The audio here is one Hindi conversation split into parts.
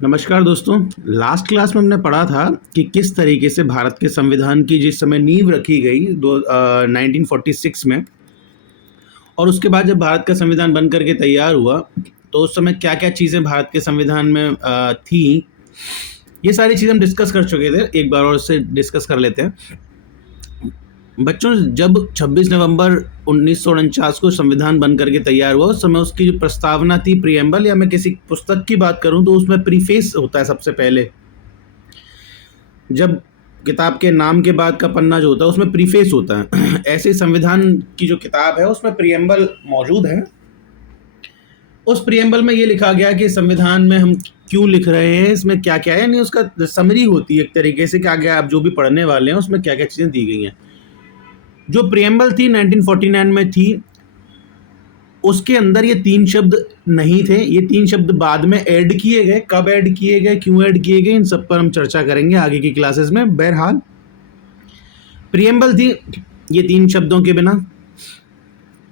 नमस्कार दोस्तों। लास्ट क्लास में हमने पढ़ा था कि किस तरीके से भारत के संविधान की जिस समय नींव रखी गई 1946 में, और उसके बाद जब भारत का संविधान बन करके तैयार हुआ तो उस समय क्या क्या चीज़ें भारत के संविधान में थी। ये सारी चीज़ें हम डिस्कस कर चुके थे, एक बार और से डिस्कस कर लेते हैं। बच्चों, जब 26 नवंबर 1949 को संविधान बन करके तैयार हुआ, उस समय उसकी जो प्रस्तावना थी, प्रिएम्बल, या मैं किसी पुस्तक की बात करूं तो उसमें प्रीफेस होता है सबसे पहले। जब किताब के नाम के बाद का पन्ना जो होता है उसमें प्रीफेस होता है ऐसे ही संविधान की जो किताब है उसमें प्रिएम्बल मौजूद है। उस प्रिएम्बल में ये लिखा गया कि संविधान में हम क्यों लिख रहे हैं, इसमें क्या क्या है, यानी उसका समरी होती है एक तरीके से, क्या क्या आप जो भी पढ़ने वाले हैं उसमें क्या क्या चीज़ें दी गई हैं। जो प्रिएम्बल थी 1949 में थी, उसके अंदर ये 3 शब्द नहीं थे। ये 3 शब्द बाद में ऐड किए गए। कब ऐड किए गए, क्यों ऐड किए गए, इन सब पर हम चर्चा करेंगे आगे की क्लासेस में। बहरहाल प्रिएम्बल थी ये 3 शब्दों के बिना।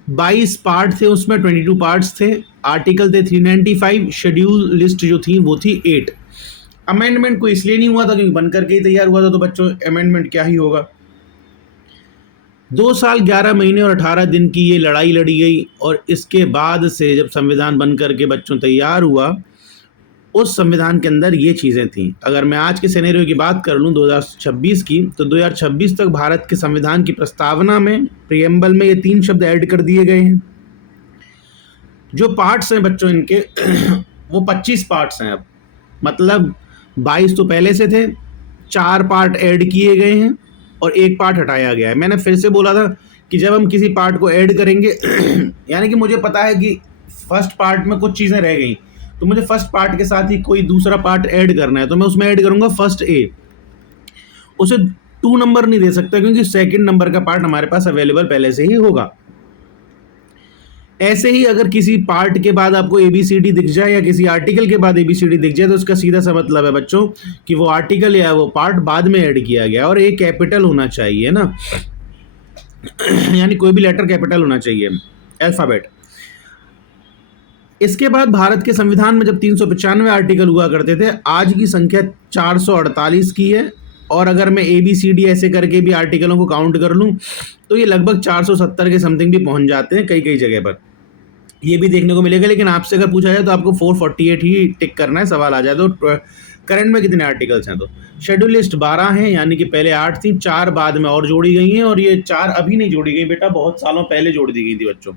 22 पार्ट थे, उसमें 22 पार्ट्स थे। आर्टिकल थे 395। शेड्यूल लिस्ट जो थी वो थी 8। अमेंडमेंट को इसलिए नहीं हुआ था क्योंकि बनकर के ही तैयार हुआ था, तो बच्चों अमेंडमेंट क्या ही होगा। 2 साल 11 महीने और 18 दिन की ये लड़ाई लड़ी गई, और इसके बाद से जब संविधान बन करके बच्चों तैयार हुआ, उस संविधान के अंदर ये चीज़ें थीं। अगर मैं आज के सिनेरियो की बात कर लूँ 2026 की, तो 2026 तक भारत के संविधान की प्रस्तावना में, प्रिएम्बल में, ये 3 शब्द ऐड कर दिए गए हैं। जो पार्ट्स हैं बच्चों इनके वो 25 पार्ट्स हैं अब, मतलब 22 तो पहले से थे, 4 पार्ट ऐड किए गए हैं और 1 पार्ट हटाया गया है। मैंने फिर से बोला था कि जब हम किसी पार्ट को ऐड करेंगे यानी कि मुझे पता है कि फर्स्ट पार्ट में कुछ चीज़ें रह गई, तो मुझे फर्स्ट पार्ट के साथ ही कोई दूसरा पार्ट ऐड करना है, तो मैं उसमें ऐड करूँगा फर्स्ट ए। उसे 2 नंबर नहीं दे सकता क्योंकि सेकंड नंबर का पार्ट हमारे पास अवेलेबल पहले से ही होगा। ऐसे ही अगर किसी पार्ट के बाद आपको ABCD दिख जाए या किसी आर्टिकल के बाद ABCD दिख जाए, तो उसका सीधा सा मतलब है बच्चों कि वो आर्टिकल या वो पार्ट बाद में ऐड किया गया, और एक कैपिटल होना चाहिए ना यानी कोई भी लेटर कैपिटल होना चाहिए, अल्फाबेट। इसके बाद भारत के संविधान में जब 395 आर्टिकल हुआ करते थे, आज की संख्या 448 की है, और अगर मैं ABCD ऐसे करके भी आर्टिकलों को काउंट कर लूँ तो ये लगभग 470 के समथिंग भी पहुंच जाते हैं कई कई जगह पर। ये भी देखने को मिलेगा, लेकिन आपसे अगर पूछा जाए तो आपको 448 ही टिक करना है। सवाल आ जाए तो करंट में कितने आर्टिकल्स हैं, तो शेड्यूल लिस्ट 12 हैं, यानी कि पहले 8 थी, 4 बाद में और जोड़ी गई हैं, और ये 4 अभी नहीं जोड़ी गई बेटा, बहुत सालों पहले जोड़ दी गई थी बच्चों।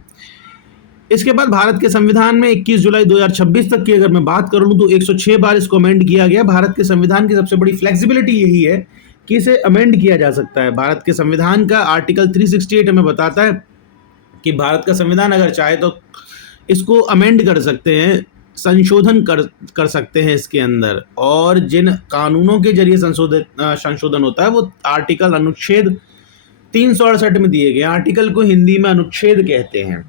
इसके बाद भारत के संविधान में 21 जुलाई 2026 तक की अगर मैं बात कर लूँ तो 106 बार इसको अमेंड किया गया। भारत के संविधान की सबसे बड़ी फ्लेक्सिबिलिटी यही है कि इसे अमेंड किया जा सकता है। भारत के संविधान का आर्टिकल 368 हमें बताता है कि भारत का संविधान अगर चाहे तो इसको अमेंड कर सकते हैं, संशोधन कर सकते हैं इसके अंदर, और जिन कानूनों के जरिए संशोधन होता है वो आर्टिकल अनुच्छेद 368 में दिए गए। आर्टिकल को हिंदी में अनुच्छेद कहते हैं।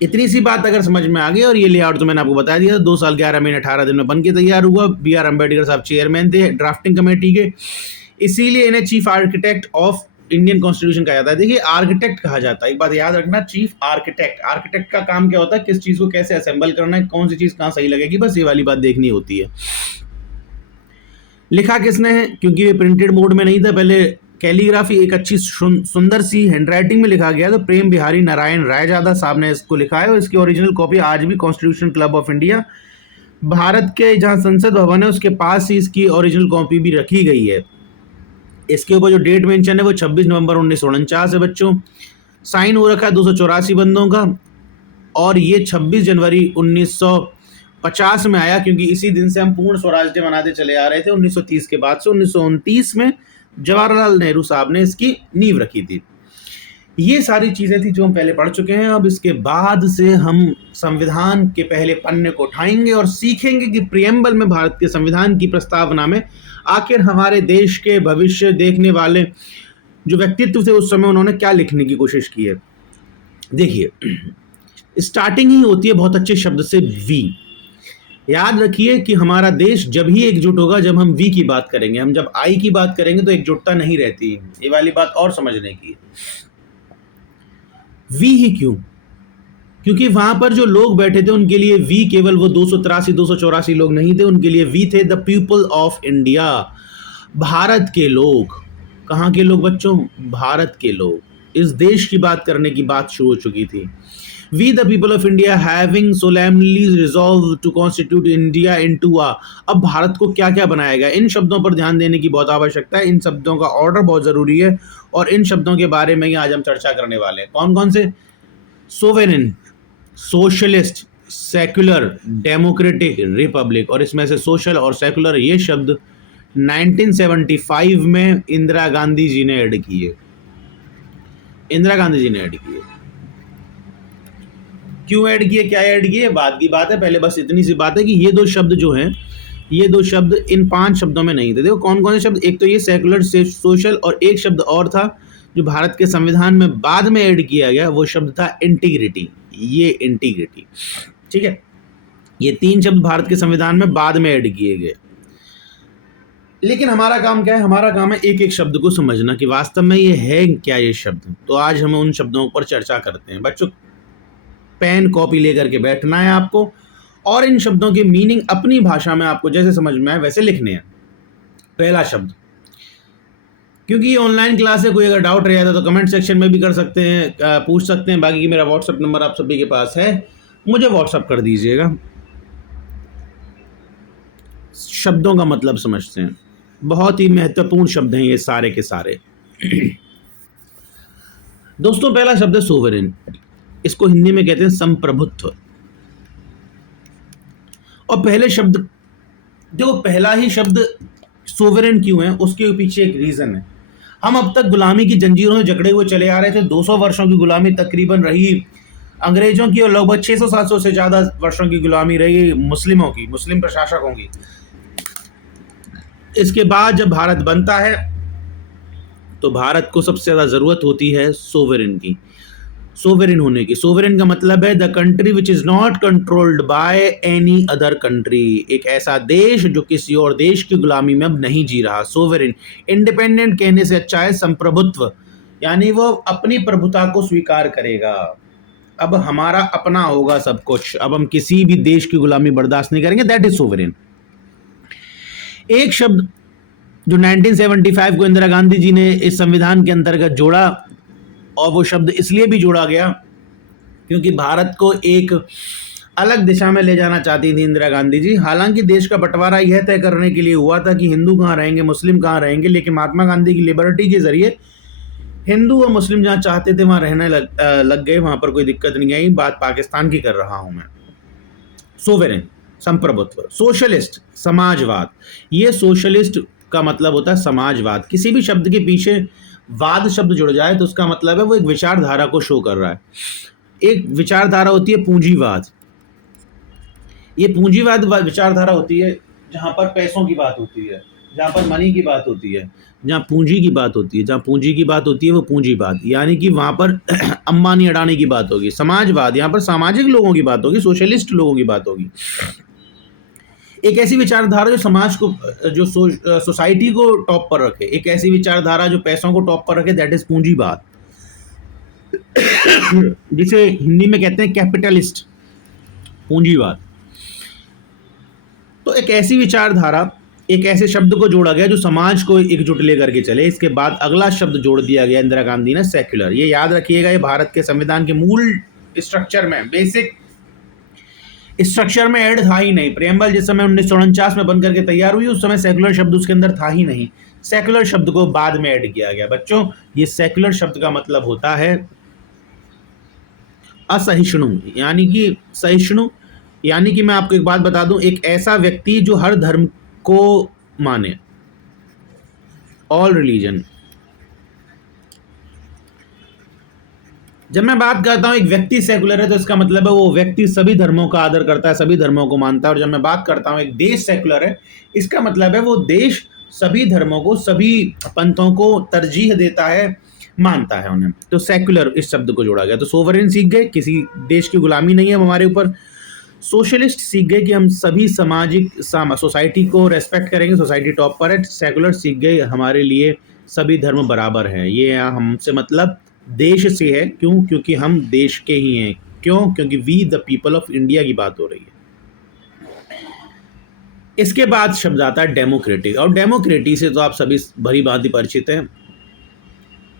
इतनी सी बात अगर समझ में आ गई, और ये लेआउट तो मैंने आपको बता दिया था, 2 साल 11 महीने 18 दिन में बन के तैयार हुआ। BR अम्बेडकर साहब चेयरमैन थे ड्राफ्टिंग कमेटी के, इसीलिए इन्हें chief architect of Indian constitution कहा जाता है। देखिए, आर्किटेक्ट कहा जाता है, एक बात याद रखना, चीफ आर्किटेक्ट। आर्किटेक्ट का काम क्या होता है, किस चीज़ को कैसे असेंबल करना है, कौन सी चीज़ कहाँ सही लगेगी, बस ये वाली बात देखनी होती है। लिखा किसने है, क्योंकि ये प्रिंटेड मोड में नहीं था, पहले कैलीग्राफी एक अच्छी सुंदर सी हैंडराइटिंग में लिखा गया, तो प्रेम बिहारी नारायण रायजादा साहब ने इसको लिखा है, और इसकी ओरिजिनल कॉपी आज भी constitution club of India, Bharat के जहाँ संसद भवन है उसके पास ही इसकी ओरिजिनल कॉपी भी रखी गई है। इसके ऊपर जो डेट मेंशन है वो 26 नवंबर 1949 है बच्चों। साइन हो रखा है 284 बंदों का, और ये 26 जनवरी 1950 में आया, क्योंकि इसी दिन से हम पूर्ण स्वराज डे मनाते चले आ रहे थे 1930 के बाद से। 1929 में जवाहरलाल नेहरू साहब ने इसकी नींव रखी थी। ये सारी चीज़ें थी जो हम पहले पढ़ चुके हैं। अब इसके बाद से हम संविधान के पहले पन्ने को उठाएंगे और सीखेंगे कि प्रिएम्बल में, भारत के संविधान की प्रस्तावना में, आखिर हमारे देश के भविष्य देखने वाले जो व्यक्तित्व थे उस समय उन्होंने क्या लिखने की कोशिश की है। देखिए, स्टार्टिंग ही होती है बहुत अच्छे शब्द से, वी। याद रखिए कि हमारा देश जब ही एकजुट होगा जब हम वी की बात करेंगे। हम जब आई की बात करेंगे तो एकजुटता नहीं रहती। ये वाली बात और समझने की। वी ही क्यों? क्योंकि वहां पर जो लोग बैठे थे उनके लिए वी केवल वो 284 लोग नहीं थे, उनके लिए वी थे the people of India, Bharat के लोग। कहाँ के लोग बच्चों? भारत के लोग। इस देश की बात करने की बात शुरू हो चुकी थी। We the people of India having solemnly resolve to constitute India into a. अब भारत को क्या क्या बनाया गया, इन शब्दों पर ध्यान देने की बहुत आवश्यकता है। इन शब्दों का ऑर्डर बहुत जरूरी है और इन शब्दों के बारे में ही आज हम चर्चा करने वाले हैं। कौन कौन से? सोवेरेन, सोशलिस्ट, सेक्युलर, डेमोक्रेटिक, रिपब्लिक। और इसमें से सोशल और सेक्युलर ये शब्द 1975 में इंदिरा गांधी जी ने ऐड किए। इंदिरा गांधी जी ने ऐड किए। क्यों ऐड किए, क्या ऐड किए, बाद की बात है। पहले बस इतनी सी बात है कि ये दो शब्द जो हैं, ये दो शब्द इन 5 शब्दों में नहीं थे। देखो कौन कौन से शब्द, एक तो ये सेक्युलर से सोशल, और एक शब्द और था जो भारत के संविधान में बाद में ऐड किया गया, वो शब्द था इंटीग्रिटी। ये इंटीग्रिटी, ठीक है। ये 3 शब्द भारत के संविधान में बाद में ऐड किए गए। लेकिन हमारा काम क्या है? हमारा काम है एक एक शब्द को समझना कि वास्तव में ये है क्या ये शब्द। तो आज हम उन शब्दों पर चर्चा करते हैं। बच्चों पेन कॉपी लेकर के बैठना है आपको, और इन शब्दों के मीनिंग अपनी भाषा में आपको जैसे समझ में आए वैसे लिखने हैं। पहला शब्द, क्योंकि ये ऑनलाइन क्लास है, कोई अगर डाउट रह जाता तो कमेंट सेक्शन में भी कर सकते हैं, पूछ सकते हैं। बाकी मेरा व्हाट्सएप नंबर आप सभी के पास है, मुझे व्हाट्सएप कर दीजिएगा। शब्दों का मतलब समझते हैं, बहुत ही महत्वपूर्ण शब्द हैं ये सारे के सारे। दोस्तों पहला शब्द है सोवरेन। इसको हिंदी में कहते हैं संप्रभुत्व। और पहले शब्द, देखो पहला ही शब्द सोवरेन क्यों है, उसके पीछे एक रीजन है। हम अब तक गुलामी की जंजीरों से जकड़े हुए चले आ रहे थे। 200 वर्षों की गुलामी तकरीबन रही अंग्रेजों की, और लगभग 600-700 से ज्यादा वर्षों की गुलामी रही मुस्लिमों की, मुस्लिम प्रशासकों की। इसके बाद जब भारत बनता है तो भारत को सबसे ज्यादा जरूरत होती है सोवरेन की, सोवरेन होने की। सोवरेन का मतलब है the country which is not controlled by any other country. एक ऐसा देश जो किसी और देश की गुलामी में अब नहीं जी रहा। सोवरेन, इंडिपेंडेंट कहने से अच्छा है संप्रभुत्व, यानी वो अपनी प्रभुता को स्वीकार करेगा। अब हमारा अपना होगा सब कुछ, अब हम किसी भी देश की गुलामी बर्दाश्त नहीं करेंगे। That is sovereign. एक शब्द जो 1975 को इंदिरा गांधी जी ने इस संविधान के अंतर्गत जोड़ा, और वो शब्द इसलिए भी जोड़ा गया क्योंकि भारत को एक अलग दिशा में ले जाना चाहती थी इंदिरा गांधी जी। हालांकि देश का बंटवारा यह तय करने के लिए हुआ था कि हिंदू कहाँ रहेंगे, मुस्लिम कहाँ रहेंगे, लेकिन महात्मा गांधी की लिबर्टी के जरिए हिंदू और मुस्लिम जहाँ चाहते थे वहाँ रहने लग गए। वहाँ पर कोई दिक्कत नहीं आई। बात पाकिस्तान की कर रहा हूँ मैं। सोवरेन, संप्रभुत्व। सोशलिस्ट, समाजवाद। ये सोशलिस्ट का मतलब होता है समाजवाद। किसी भी शब्द के पीछे वाद शब्द जुड़ जाए तो उसका मतलब है वो एक विचारधारा को शो कर रहा है। एक विचारधारा होती है पूंजीवाद। ये पूंजीवाद विचारधारा होती है जहां पर पैसों की बात होती है, जहां पर मनी की बात होती है, जहां पूंजी की बात होती है। जहां पूंजी की बात होती है वो पूंजीवाद, यानी कि वहां पर अंबानी अडानी की बात होगी। समाजवाद, यहाँ पर सामाजिक लोगों की बात होगी, सोशलिस्ट लोगों की बात होगी। एक ऐसी विचारधारा जो समाज को, जो सोसाइटी को टॉप पर रखे। एक ऐसी विचारधारा जो पैसों को टॉप पर रखे, दैट इज पूंजीवाद, जिसे हिंदी में कहते हैं कैपिटलिस्ट, पूंजीवाद। तो एक ऐसी विचारधारा, एक ऐसे शब्द को जोड़ा गया जो समाज को एकजुट लेकर के चले। इसके बाद अगला शब्द जोड़ दिया गया इंदिरा गांधी ने, सेक्युलर। ये याद रखिएगा, ये भारत के संविधान के मूल स्ट्रक्चर में, बेसिक स्ट्रक्चर में ऐड था ही नहीं। प्रेम्बल जिस समय 1949 में बन करके तैयार हुई, उस समय सेक्युलर शब्द उसके अंदर था ही नहीं। सेक्युलर शब्द को बाद में ऐड किया गया। बच्चों ये सेक्युलर शब्द का मतलब होता है असहिष्णु, यानी कि सहिष्णु, यानी कि मैं आपको एक बात बता दूं, एक ऐसा व्यक्ति जो हर धर्म को माने, ऑल रिलीजन। जब मैं बात करता हूं एक व्यक्ति सेकुलर है तो इसका मतलब है वो व्यक्ति सभी धर्मों का आदर करता है, सभी धर्मों को मानता है। और जब मैं बात करता हूं एक देश सेकुलर है, इसका मतलब है वो देश सभी धर्मों को, सभी पंथों को तरजीह देता है, मानता है उन्हें। तो सेकुलर इस शब्द को जोड़ा गया। तो सोवरेन सीख गए, किसी देश की गुलामी नहीं है हमारे ऊपर। सोशलिस्ट सीख गए कि हम सभी सामाजिक सोसाइटी को रेस्पेक्ट करेंगे, सोसाइटी टॉप पर है। सेकुलर सीख गए हमारे लिए सभी धर्म बराबर हैं। ये हमसे मतलब देश से है। क्यों? क्योंकि हम देश के ही हैं। क्यों? क्योंकि we the people of India की बात हो रही है। इसके बाद शब्द आता है डेमोक्रेटिक, और डेमोक्रेटी से तो आप सभी भली भांति परिचित हैं।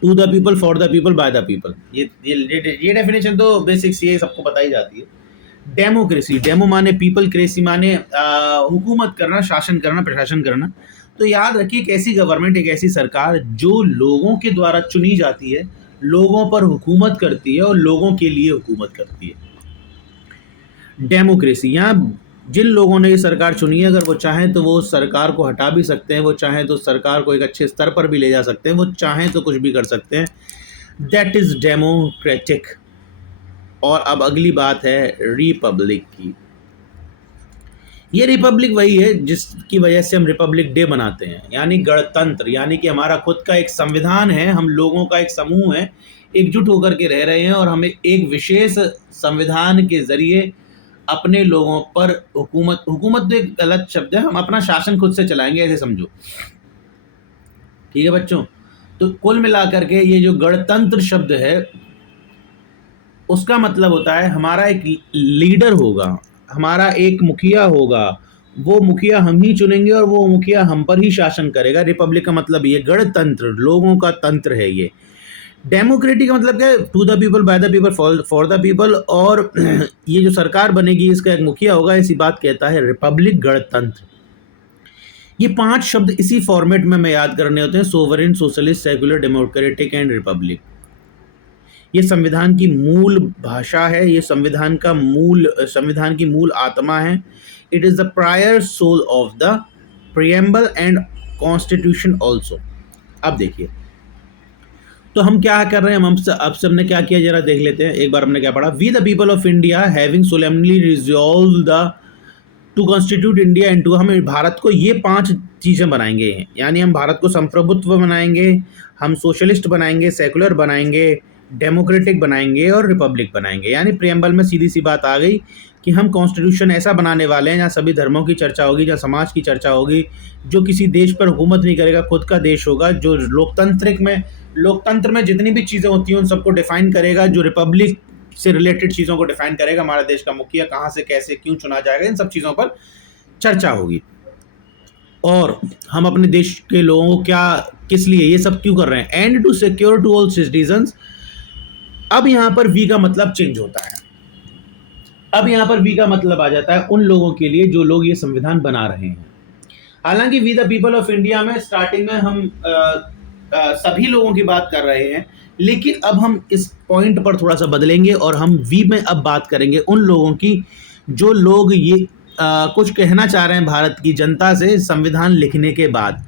To the people, for the people, by the people, ये डेफिनेशन तो बेसिक्स ये सबको बताई जाती है। डेमोक्रेसी, डेमो माने पीपल, क्रेसी माने हुकूमत करना, शासन करना, प्रशासन करना। तो याद रखिए एक ऐसी गवर्नमेंट, एक ऐसी सरकार जो लोगों के द्वारा चुनी जाती है, लोगों पर हुकूमत करती है और लोगों के लिए हुकूमत करती है। डेमोक्रेसी, यहाँ जिन लोगों ने ये सरकार चुनी है, अगर वो चाहें तो वो सरकार को हटा भी सकते हैं, वो चाहें तो सरकार को एक अच्छे स्तर पर भी ले जा सकते हैं, वो चाहें तो कुछ भी कर सकते हैं। That is democratic. और अब अगली बात है रिपब्लिक की। ये रिपब्लिक वही है जिसकी वजह से हम रिपब्लिक डे मनाते हैं, यानी गणतंत्र, यानी कि हमारा खुद का एक संविधान है, हम लोगों का एक समूह है, एकजुट होकर के रह रहे हैं और हमें एक विशेष संविधान के जरिए अपने लोगों पर हुकूमत, हुकूमत तो एक गलत शब्द है, हम अपना शासन खुद से चलाएंगे, ऐसे समझो। ठीक है बच्चों, तो कुल मिलाकर के ये जो गणतंत्र शब्द है उसका मतलब होता है हमारा एक लीडर होगा, हमारा एक मुखिया होगा, वो मुखिया हम ही चुनेंगे और वो मुखिया हम पर ही शासन करेगा। रिपब्लिक का मतलब ये गणतंत्र, लोगों का तंत्र है ये। डेमोक्रेटिक का मतलब क्या है? To the people, by the people, for the people. और ये जो सरकार बनेगी इसका एक मुखिया होगा, इसी बात कहता है रिपब्लिक, गणतंत्र। ये 5 शब्द इसी फॉर्मेट में हमें याद करने होते हैं: sovereign, socialist, secular, democratic and Republic. ये संविधान की मूल भाषा है, ये संविधान की मूल आत्मा है। It is the prior soul of the preamble and constitution also. अब देखिए, तो हम क्या कर रहे हैं, हम अब सबने क्या किया जरा देख लेते हैं। एक बार हमने क्या पढ़ा? We the people of India having solemnly resolve the to constitute India into, हम भारत को ये 5 चीज़ें बनाएंगे, यानी हम भारत को संप्रभुत्व बनाएंगे, हम सोशलिस्ट बनाएंगे, सेकुलर बनाएंगे, डेमोक्रेटिक बनाएंगे और रिपब्लिक बनाएंगे। यानी प्रियम्बल में सीधी सी बात आ गई कि हम कॉन्स्टिट्यूशन ऐसा बनाने वाले हैं जहाँ सभी धर्मों की चर्चा होगी, जहाँ समाज की चर्चा होगी, जो किसी देश पर हुकूमत नहीं करेगा, खुद का देश होगा, जो लोकतंत्र में जितनी भी चीज़ें होती हैं उन सबको डिफाइन करेगा, जो रिपब्लिक से रिलेटेड चीज़ों को डिफाइन करेगा, हमारा देश का मुखिया कहाँ से, कैसे, क्यों चुना जाएगा, इन सब चीज़ों पर चर्चा होगी। और हम अपने देश के लोगों को क्या, किस लिए ये सब क्यों कर रहे हैं? And to secure to all citizens. अब यहाँ पर वी का मतलब चेंज होता है। अब यहाँ पर वी का मतलब आ जाता है उन लोगों के लिए जो लोग ये संविधान बना रहे हैं। हालांकि we the people of India में स्टार्टिंग में हम सभी लोगों की बात कर रहे हैं, लेकिन अब हम इस पॉइंट पर थोड़ा सा बदलेंगे और हम वी में अब बात करेंगे उन लोगों की जो लोग ये कुछ कहना चाह रहे हैं भारत की जनता से संविधान लिखने के बाद।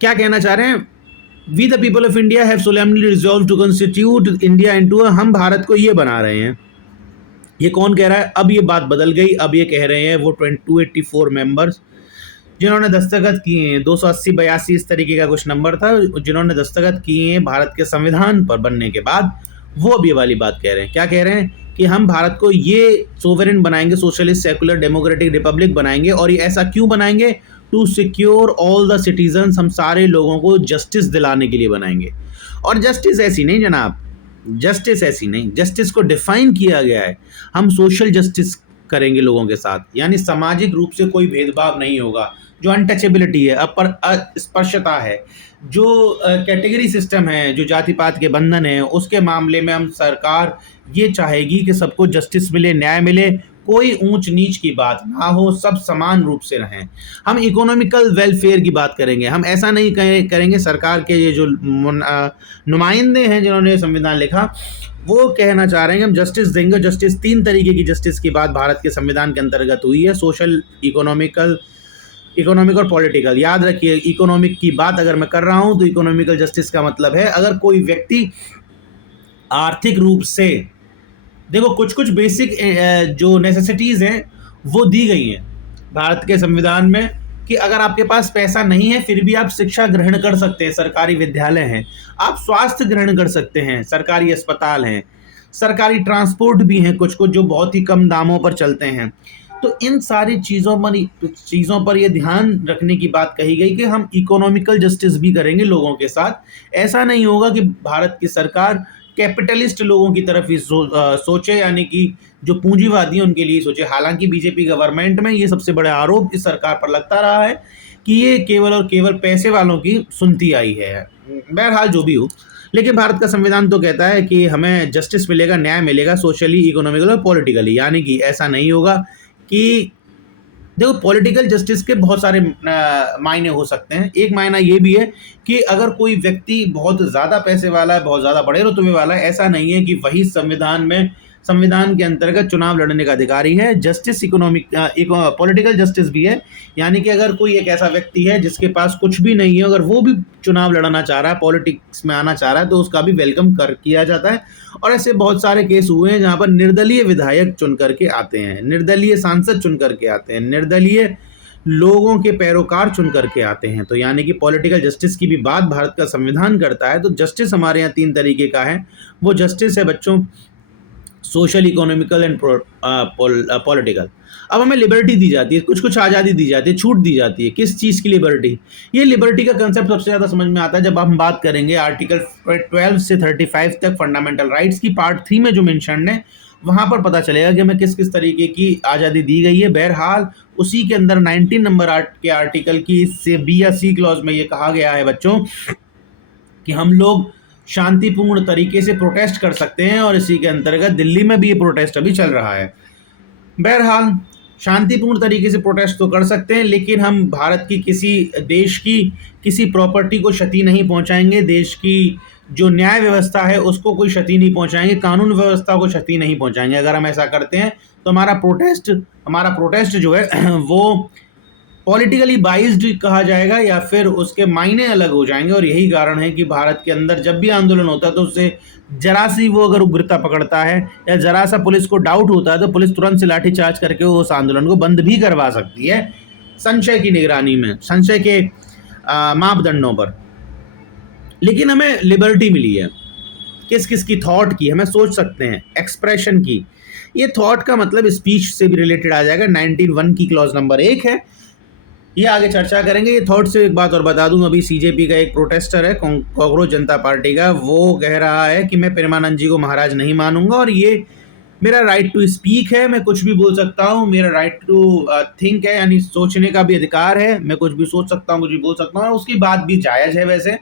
क्या कहना चाह रहे हैं? We the people of India have solemnly resolve to constitute India into, हम भारत को ये बना रहे हैं। ये कौन कह रहा है? अब ये बात बदल गई, अब ये कह रहे हैं वो 284 मेंबर्स जिन्होंने दस्तखत किए हैं, 280-82 इस तरीके का कुछ नंबर था, जिन्होंने दस्तखत किए हैं भारत के संविधान पर बनने के बाद, वो अब ये वाली बात कह रहे हैं। क्या कह रहे हैं? कि हम भारत को ये सोवरेन बनाएंगे, सोशलिस्ट, सेकुलर, डेमोक्रेटिक, रिपब्लिक बनाएंगे। और ये ऐसा क्यों बनाएंगे? To secure all the citizens, हम सारे लोगों को जस्टिस दिलाने के लिए बनाएंगे। और जस्टिस ऐसी नहीं जनाब, जस्टिस ऐसी नहीं, जस्टिस को डिफाइन किया गया है। हम सोशल जस्टिस करेंगे लोगों के साथ, यानी सामाजिक रूप से कोई भेदभाव नहीं होगा। जो अनटचेबिलिटी है, अस्पृश्यता है, जो कैटेगरी सिस्टम है, जो जाति पात के बंधन है, उसके मामले में हम सरकार ये चाहेगी कि सबको जस्टिस मिले, न्याय मिले, कोई ऊंच नीच की बात ना हो, सब समान रूप से रहें। हम इकोनॉमिकल वेलफेयर की बात करेंगे। हम ऐसा नहीं करेंगे, सरकार के ये जो नुमाइंदे हैं जिन्होंने संविधान लिखा, वो कहना चाह रहे हैं कि हम जस्टिस देंगे। जस्टिस 3 तरीके की जस्टिस की बात भारत के संविधान के अंतर्गत हुई है: सोशल, इकोनॉमिक और पॉलिटिकल। याद रखिए, इकोनॉमिक की बात अगर मैं कर रहा हूं तो इकोनॉमिकल जस्टिस का मतलब है अगर कोई व्यक्ति आर्थिक रूप से, देखो कुछ बेसिक जो नेसेसिटीज़ हैं वो दी गई हैं भारत के संविधान में, कि अगर आपके पास पैसा नहीं है फिर भी आप शिक्षा ग्रहण कर सकते हैं, सरकारी विद्यालय हैं, आप स्वास्थ्य ग्रहण कर सकते हैं, सरकारी अस्पताल हैं, सरकारी ट्रांसपोर्ट भी हैं कुछ जो बहुत ही कम दामों पर चलते हैं। तो इन सारी चीज़ों पर ये ध्यान रखने की बात कही गई कि हम इकोनॉमिकल जस्टिस भी करेंगे लोगों के साथ। ऐसा नहीं होगा कि भारत की सरकार कैपिटलिस्ट लोगों की तरफ ही सोचे, यानी कि जो पूंजीवादी हैं उनके लिए सोचे। हालांकि बीजेपी गवर्नमेंट में ये सबसे बड़ा आरोप इस सरकार पर लगता रहा है कि ये केवल और केवल पैसे वालों की सुनती आई है। बहरहाल जो भी हो, लेकिन भारत का संविधान तो कहता है कि हमें जस्टिस मिलेगा, न्याय मिलेगा, सोशली, इकोनॉमिकल और पॉलिटिकली। यानी कि ऐसा नहीं होगा कि देखो, पॉलिटिकल जस्टिस के बहुत सारे मायने हो सकते हैं। एक मायना ये भी है कि अगर कोई व्यक्ति बहुत ज़्यादा पैसे वाला है, बहुत ज़्यादा बड़े रुतबे वाला है, ऐसा नहीं है कि वही संविधान के अंतर्गत चुनाव लड़ने का अधिकारी है। जस्टिस इकोनॉमिक पॉलिटिकल जस्टिस भी है, यानी कि अगर कोई एक ऐसा व्यक्ति है जिसके पास कुछ भी नहीं है, अगर वो भी चुनाव लड़ना चाह रहा है, पॉलिटिक्स में आना चाह रहा है, तो उसका भी वेलकम किया जाता है। और ऐसे बहुत सारे केस हुए हैं जहाँ पर निर्दलीय विधायक चुन करके आते हैं, निर्दलीय सांसद चुन करके आते हैं, निर्दलीय लोगों के पैरोकार चुन करके आते हैं। तो यानी कि पॉलिटिकल जस्टिस की भी बात भारत का संविधान करता है। तो जस्टिस हमारे यहाँ 3 तरीके का है। वो जस्टिस है बच्चों, सोशल, इकोनॉमिकल एंड पॉलिटिकल। अब हमें लिबर्टी दी जाती है, कुछ कुछ आज़ादी दी जाती है, छूट दी जाती है। किस चीज़ की लिबर्टी? ये लिबर्टी का कंसेप्ट सबसे ज़्यादा समझ में आता है जब हम बात करेंगे आर्टिकल 12 से 35 तक फंडामेंटल राइट्स की पार्ट 3 में जो मेंशन है, वहाँ पर पता चलेगा कि हमें किस किस तरीके की आज़ादी दी गई है। बहरहाल उसी के अंदर 19 नंबर के आर्टिकल की से बी या सी क्लॉज में ये कहा गया है बच्चों कि हम लोग शांतिपूर्ण तरीके से प्रोटेस्ट कर सकते हैं, और इसी के अंतर्गत दिल्ली में भी ये प्रोटेस्ट अभी चल रहा है। बहरहाल शांतिपूर्ण तरीके से प्रोटेस्ट तो कर सकते हैं, लेकिन हम भारत की देश की किसी प्रॉपर्टी को क्षति नहीं पहुंचाएंगे, देश की जो न्याय व्यवस्था है उसको कोई क्षति नहीं पहुंचाएंगे, कानून व्यवस्था को क्षति नहीं पहुंचाएंगे। अगर हम ऐसा करते हैं तो हमारा प्रोटेस्ट जो है वो पॉलिटिकली बाइज्ड कहा जाएगा, या फिर उसके मायने अलग हो जाएंगे। और यही कारण है कि भारत के अंदर जब भी आंदोलन होता है तो उससे जरा सी वो अगर उग्रता पकड़ता है या जरा सा पुलिस को डाउट होता है तो पुलिस तुरंत से लाठीचार्ज करके उस आंदोलन को बंद भी करवा सकती है, संशय की निगरानी में, संशय के मापदंडों पर। लेकिन हमें लिबर्टी मिली है किस किस की? थॉट की, हमें सोच सकते हैं, एक्सप्रेशन की। ये थॉट का मतलब स्पीच से भी रिलेटेड आ जाएगा, 19(1) की क्लॉज नंबर 1 है, ये आगे चर्चा करेंगे। ये थॉट से एक बात और बता दूं, अभी सीजेपी का एक प्रोटेस्टर है, कॉकरोच जनता पार्टी का, वो कह रहा है कि मैं प्रेमानंद जी को महाराज नहीं मानूंगा, और ये मेरा राइट टू स्पीक है, मैं कुछ भी बोल सकता हूँ, मेरा राइट टू थिंक है, यानी सोचने का भी अधिकार है, मैं कुछ भी सोच सकता हूँ, कुछ भी बोल सकता हूँ, और उसकी बात भी जायज़ है। वैसे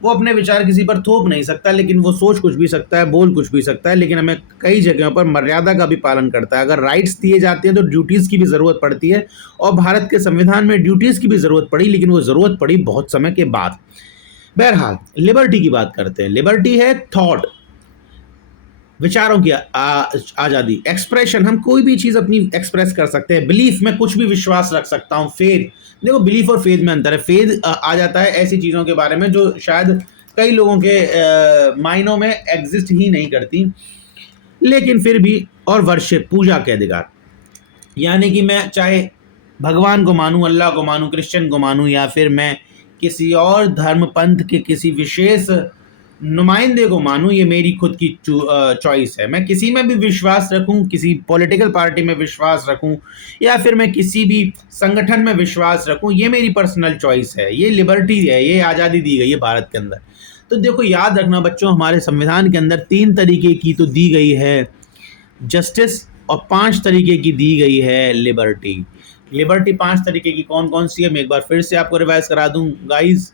वो अपने विचार किसी पर थोप नहीं सकता, लेकिन वो सोच कुछ भी सकता है, बोल कुछ भी सकता है, लेकिन हमें कई जगहों पर मर्यादा का भी पालन करता है। अगर राइट्स दिए जाते हैं तो ड्यूटीज़ की भी ज़रूरत पड़ती है, और भारत के संविधान में ड्यूटीज़ की भी ज़रूरत पड़ी, लेकिन वो ज़रूरत पड़ी बहुत समय के बाद। बहरहाल लिबर्टी की बात करते हैं। लिबर्टी है थॉट, विचारों की आज़ादी, एक्सप्रेशन, हम कोई भी चीज़ अपनी एक्सप्रेस कर सकते हैं। बिलीफ, मैं कुछ भी विश्वास रख सकता हूँ। फेथ, देखो बिलीफ और फेथ में अंतर है। फेथ आ जाता है ऐसी चीज़ों के बारे में जो शायद कई लोगों के माइंडों में एग्जिस्ट ही नहीं करती, लेकिन फिर भी। और वर्शिप, पूजा के अधिकार, यानी कि मैं चाहे भगवान को मानूं, अल्लाह को मानूं, क्रिश्चियन को मानूं, या फिर मैं किसी और धर्म पंथ के किसी विशेष नुमाइंदे को मानूं, ये मेरी खुद की चॉइस है। मैं किसी में भी विश्वास रखूं, किसी पॉलिटिकल पार्टी में विश्वास रखूं, या फिर मैं किसी भी संगठन में विश्वास रखूं, ये मेरी पर्सनल चॉइस है। ये लिबर्टी है, ये आज़ादी दी गई है भारत के अंदर। तो देखो, याद रखना बच्चों, हमारे संविधान के अंदर 3 तरीके की तो दी गई है जस्टिस, और 5 तरीके की दी गई है लिबर्टी। लिबर्टी 5 तरीके की कौन कौन सी है, मैं एक बार फिर से आपको रिवाइज करा दूं गाइज।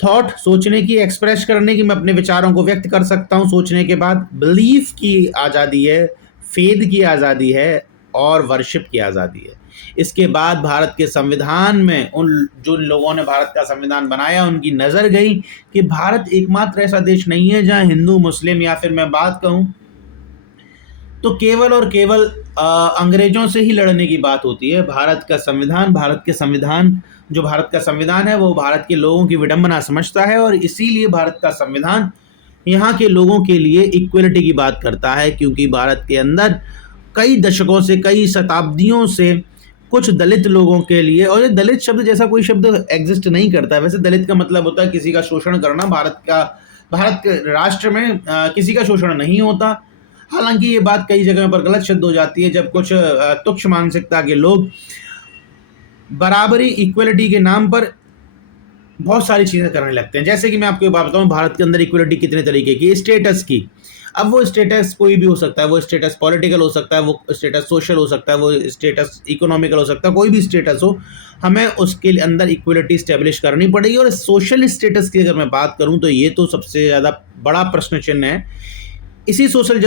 थॉट, सोचने की, एक्सप्रेस करने की, मैं अपने विचारों को व्यक्त कर सकता हूं सोचने के बाद। बिलीफ की आज़ादी है, फेथ की आज़ादी है, और वर्शिप की आज़ादी है। इसके बाद भारत के संविधान में जो लोगों ने भारत का संविधान बनाया, उनकी नज़र गई कि भारत एकमात्र ऐसा देश नहीं है जहां हिंदू, मुस्लिम, या फिर मैं बात कहूं तो केवल और केवल अंग्रेजों से ही लड़ने की बात होती है। भारत का संविधान जो भारत का संविधान है वो भारत के लोगों की विडंबना समझता है, और इसीलिए भारत का संविधान यहाँ के लोगों के लिए इक्वलिटी की बात करता है। क्योंकि भारत के अंदर कई दशकों से, कई शताब्दियों से कुछ दलित लोगों के लिए, और ये दलित शब्द जैसा कोई शब्द एग्जिस्ट नहीं करता है। वैसे दलित का मतलब होता है किसी का शोषण करना। भारत के राष्ट्र में किसी का शोषण नहीं होता। हालांकि ये बात कई जगहों पर गलत सिद्ध हो जाती है जब कुछ तुच्छ मानसिकता के लोग बराबरी, इक्वलिटी के नाम पर बहुत सारी चीज़ें करने लगते हैं। जैसे कि मैं आपको एक बात बताऊँ, भारत के अंदर इक्वलिटी कितने तरीके की, स्टेटस की। अब वो स्टेटस कोई भी हो सकता है, वो स्टेटस पॉलिटिकल हो सकता है, वो स्टेटस सोशल हो सकता है, वो स्टेटस इकोनॉमिकल हो सकता है, कोई भी स्टेटस हो, हमें उसके अंदर इक्वलिटी स्टैब्लिश करनी पड़ेगी। और सोशल स्टेटस की अगर मैं बात करूँ तो ये तो सबसे ज़्यादा बड़ा प्रश्न चिन्ह है। इसी सोशल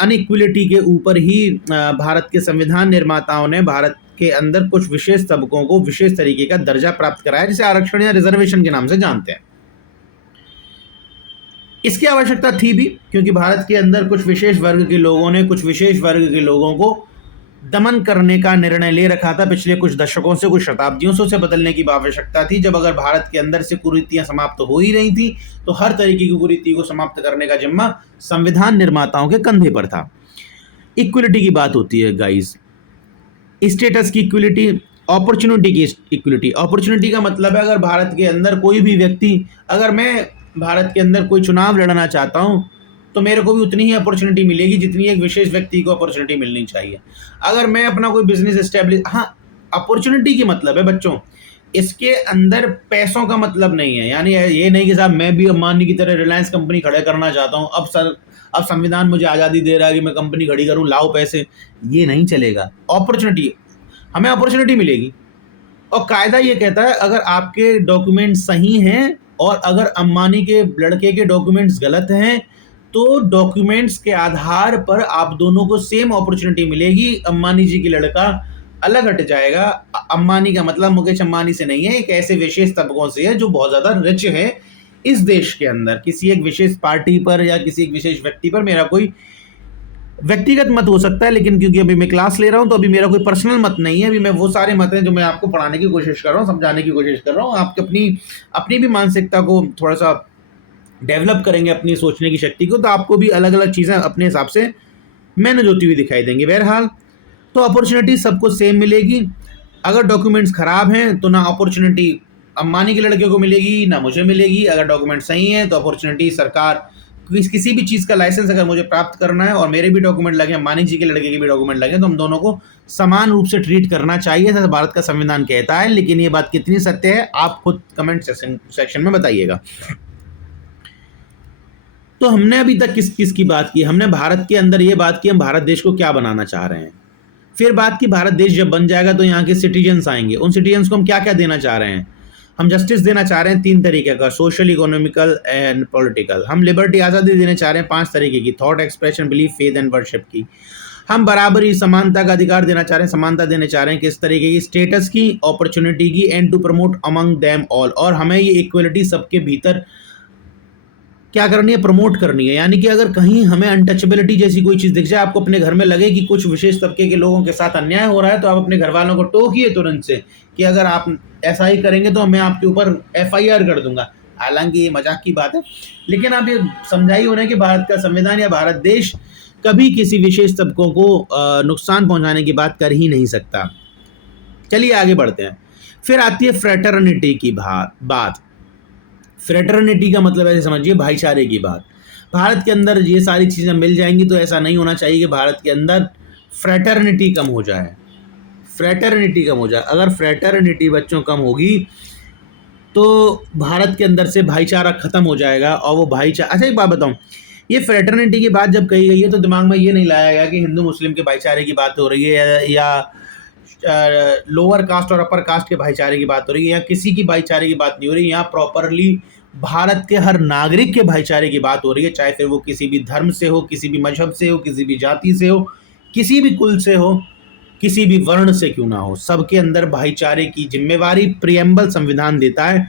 अनइक्वलिटी के ऊपर ही भारत के संविधान निर्माताओं ने भारत के अंदर कुछ विशेष तबकों को विशेष तरीके का दर्जा प्राप्त कराया, जिसे आरक्षण या रिजर्वेशन के नाम से जानते हैं। इसकी आवश्यकता थी भी, क्योंकि भारत के अंदर कुछ विशेष वर्ग के लोगों ने कुछ विशेष वर्ग के लोगों को दमन करने का निर्णय ले रखा था पिछले कुछ दशकों से, कुछ शताब्दियों से। उसे बदलने की आवश्यकता थी। जब अगर भारत के अंदर से कुरीतियां समाप्त हो ही रही थी, तो हर तरीके की कुरीति को समाप्त करने का जिम्मा संविधान निर्माताओं के कंधे पर था। इक्वलिटी की बात होती है गाइस, स्टेटस की इक्वलिटी, अपॉर्चुनिटी की इक्वलिटी। अपॉर्चुनिटी का मतलब है, अगर भारत के अंदर कोई भी व्यक्ति, अगर मैं भारत के अंदर कोई चुनाव लड़ना चाहता हूं, तो मेरे को भी उतनी ही अपॉर्चुनिटी मिलेगी जितनी एक विशेष व्यक्ति को अपॉर्चुनिटी मिलनी चाहिए। अगर मैं अपना कोई बिजनेस एस्टेब्लिश, हाँ, अपॉर्चुनिटी की मतलब है बच्चों, इसके अंदर पैसों का मतलब नहीं है। यानी ये नहीं कि साहब मैं भी अंबानी की तरह रिलायंस कंपनी खड़े करना चाहता हूँ, अब संविधान मुझे आज़ादी दे रहा है कि मैं कंपनी खड़ी करूँ, लाओ पैसे, ये नहीं चलेगा। अपॉर्चुनिटी, हमें अपॉर्चुनिटी मिलेगी। और कायदा ये कहता है, अगर आपके डॉक्यूमेंट सही हैं और अगर अंबानी के लड़के के डॉक्यूमेंट्स गलत हैं, तो डॉक्यूमेंट्स के आधार पर आप दोनों को सेम अपॉर्चुनिटी मिलेगी। अंबानी जी की लड़का अलग हट जाएगा। अंबानी का मतलब मुकेश अंबानी से नहीं है, एक ऐसे विशेष तबकों से है जो बहुत ज़्यादा रिच है इस देश के अंदर। किसी एक विशेष पार्टी पर या किसी एक विशेष व्यक्ति पर मेरा कोई व्यक्तिगत मत हो सकता है, लेकिन क्योंकि अभी मैं क्लास ले रहा हूं तो अभी मेरा कोई पर्सनल मत नहीं है। अभी मैं वो सारे मत हैं जो मैं आपको पढ़ाने की कोशिश कर रहा हूं, समझाने की कोशिश कर रहा हूं। आपकी अपनी अपनी भी मानसिकता को थोड़ा सा डेवलप करेंगे, अपनी सोचने की शक्ति को, तो आपको भी अलग अलग चीज़ें अपने हिसाब से मैनेज होती हुई दिखाई देंगी। बहरहाल, तो अपॉर्चुनिटी सबको सेम मिलेगी। अगर डॉक्यूमेंट्स खराब हैं तो ना अपॉर्चुनिटी अंबानी के लड़के को मिलेगी ना मुझे मिलेगी। अगर डॉक्यूमेंट सही हैं तो अपॉर्चुनिटी सरकार, किसी भी चीज़ का लाइसेंस अगर मुझे प्राप्त करना है और मेरे भी डॉक्यूमेंट लगे, अंबानी जी के लड़के के भी डॉक्यूमेंट लगे, तो हम दोनों को समान रूप से ट्रीट करना चाहिए, ऐसा भारत का संविधान कहता है। लेकिन ये बात कितनी सत्य है, आप खुद कमेंट सेक्शन में बताइएगा। तो हमने अभी तक किस किस की बात की? हमने भारत के अंदर ये बात की हम भारत देश को क्या बनाना चाह रहे हैं। फिर बात की भारत देश जब बन जाएगा तो यहाँ के सिटीजन्स आएंगे, उन सिटीजन्स को हम क्या क्या देना चाह रहे हैं। हम जस्टिस देना चाह रहे हैं 3 तरीके का, सोशल, इकोनॉमिकल एंड पॉलिटिकल। हम लिबर्टी, आज़ादी देना चाह रहे हैं 5 तरीके की, thought, expression, belief, faith and worship की। हम बराबरी, समानता का अधिकार देना चाह रहे हैं, समानता देने चाह रहे हैं किस तरीके की, स्टेटस की, अपॉर्चुनिटी की, and to promote among them all. और हमें ये इक्वलिटी सबके भीतर क्या करनी है, प्रमोट करनी है। यानी कि अगर कहीं हमें अनटचेबिलिटी जैसी कोई चीज़ दिख जाए, आपको अपने घर में लगे कि कुछ विशेष तबके के लोगों के साथ अन्याय हो रहा है, तो आप अपने घर वालों को टोकिए तुरंत से कि अगर आप ऐसा ही करेंगे तो मैं आपके ऊपर FIR कर दूंगा। हालांकि ये मजाक की बात है, लेकिन आप ये समझाइए उन्हें कि भारत का संविधान या भारत देश कभी किसी विशेष तबकों को नुकसान पहुंचाने की बात कर ही नहीं सकता। चलिए आगे बढ़ते हैं। फिर आती है फ्रेटर्निटी की बात। फ्रेटर्निटी का मतलब ऐसे समझिए, भाईचारे की बात। भारत के अंदर ये सारी चीज़ें मिल जाएंगी तो ऐसा नहीं होना चाहिए कि भारत के अंदर फ्रेटर्निटी कम हो जाए। फ्रेटर्निटी कम हो जाए, अगर फ्रेटर्निटी बच्चों कम होगी तो भारत के अंदर से भाईचारा खत्म हो जाएगा। और वो भाईचारा, अच्छा एक बात बताऊँ, ये फ्रेटर्निटी की बात जब कही गई है तो दिमाग में ये नहीं लाया गया कि हिंदू मुस्लिम के भाईचारे की बात हो रही है या लोअर कास्ट और अपर कास्ट के भाईचारे की बात हो रही है, या किसी की भाईचारे की बात नहीं हो रही। यहाँ प्रॉपरली भारत के हर नागरिक के भाईचारे की बात हो रही है, चाहे फिर वो किसी भी धर्म से हो, किसी भी मजहब से हो, किसी भी जाति से हो, किसी भी कुल से हो, किसी भी वर्ण से क्यों ना हो, सबके अंदर भाईचारे की जिम्मेवारी प्रियम्बल संविधान देता है।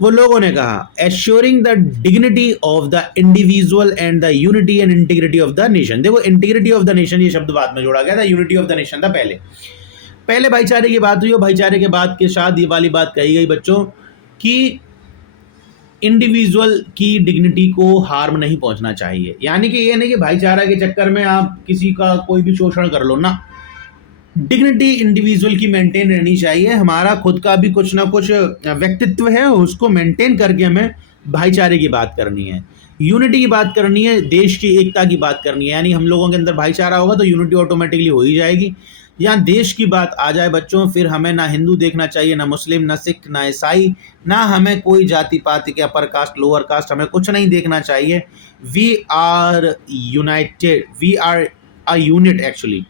वो लोगों ने कहा, assuring the dignity of the individual and the unity and integrity of the nation. देखो, इंटीग्रिटी ऑफ द नेशन ये शब्द बाद में जोड़ा गया था, यूनिटी ऑफ द नेशन था पहले भाईचारे की बात हुई। और भाईचारे के बाद के साथ ये वाली बात कही गई बच्चों कि इंडिविजुअल की डिग्निटी को हार्म नहीं पहुंचना चाहिए। यानी कि ये नहीं कि भाईचारा के चक्कर में आप किसी का कोई भी शोषण कर लो ना, डिग्निटी इंडिविजुअल की मेंटेन रहनी चाहिए। हमारा खुद का भी कुछ ना कुछ व्यक्तित्व है, उसको मेंटेन करके हमें भाईचारे की बात करनी है, यूनिटी की बात करनी है, देश की एकता की बात करनी है। यानी हम लोगों के अंदर भाईचारा होगा तो यूनिटी ऑटोमेटिकली हो ही जाएगी। यहाँ देश की बात आ जाए बच्चों, फिर हमें ना हिंदू देखना चाहिए, ना मुस्लिम, ना सिख, ना ईसाई, ना हमें कोई जाति पाति के अपर कास्ट लोअर कास्ट, हमें कुछ नहीं देखना चाहिए। We are united, we are a unit actually.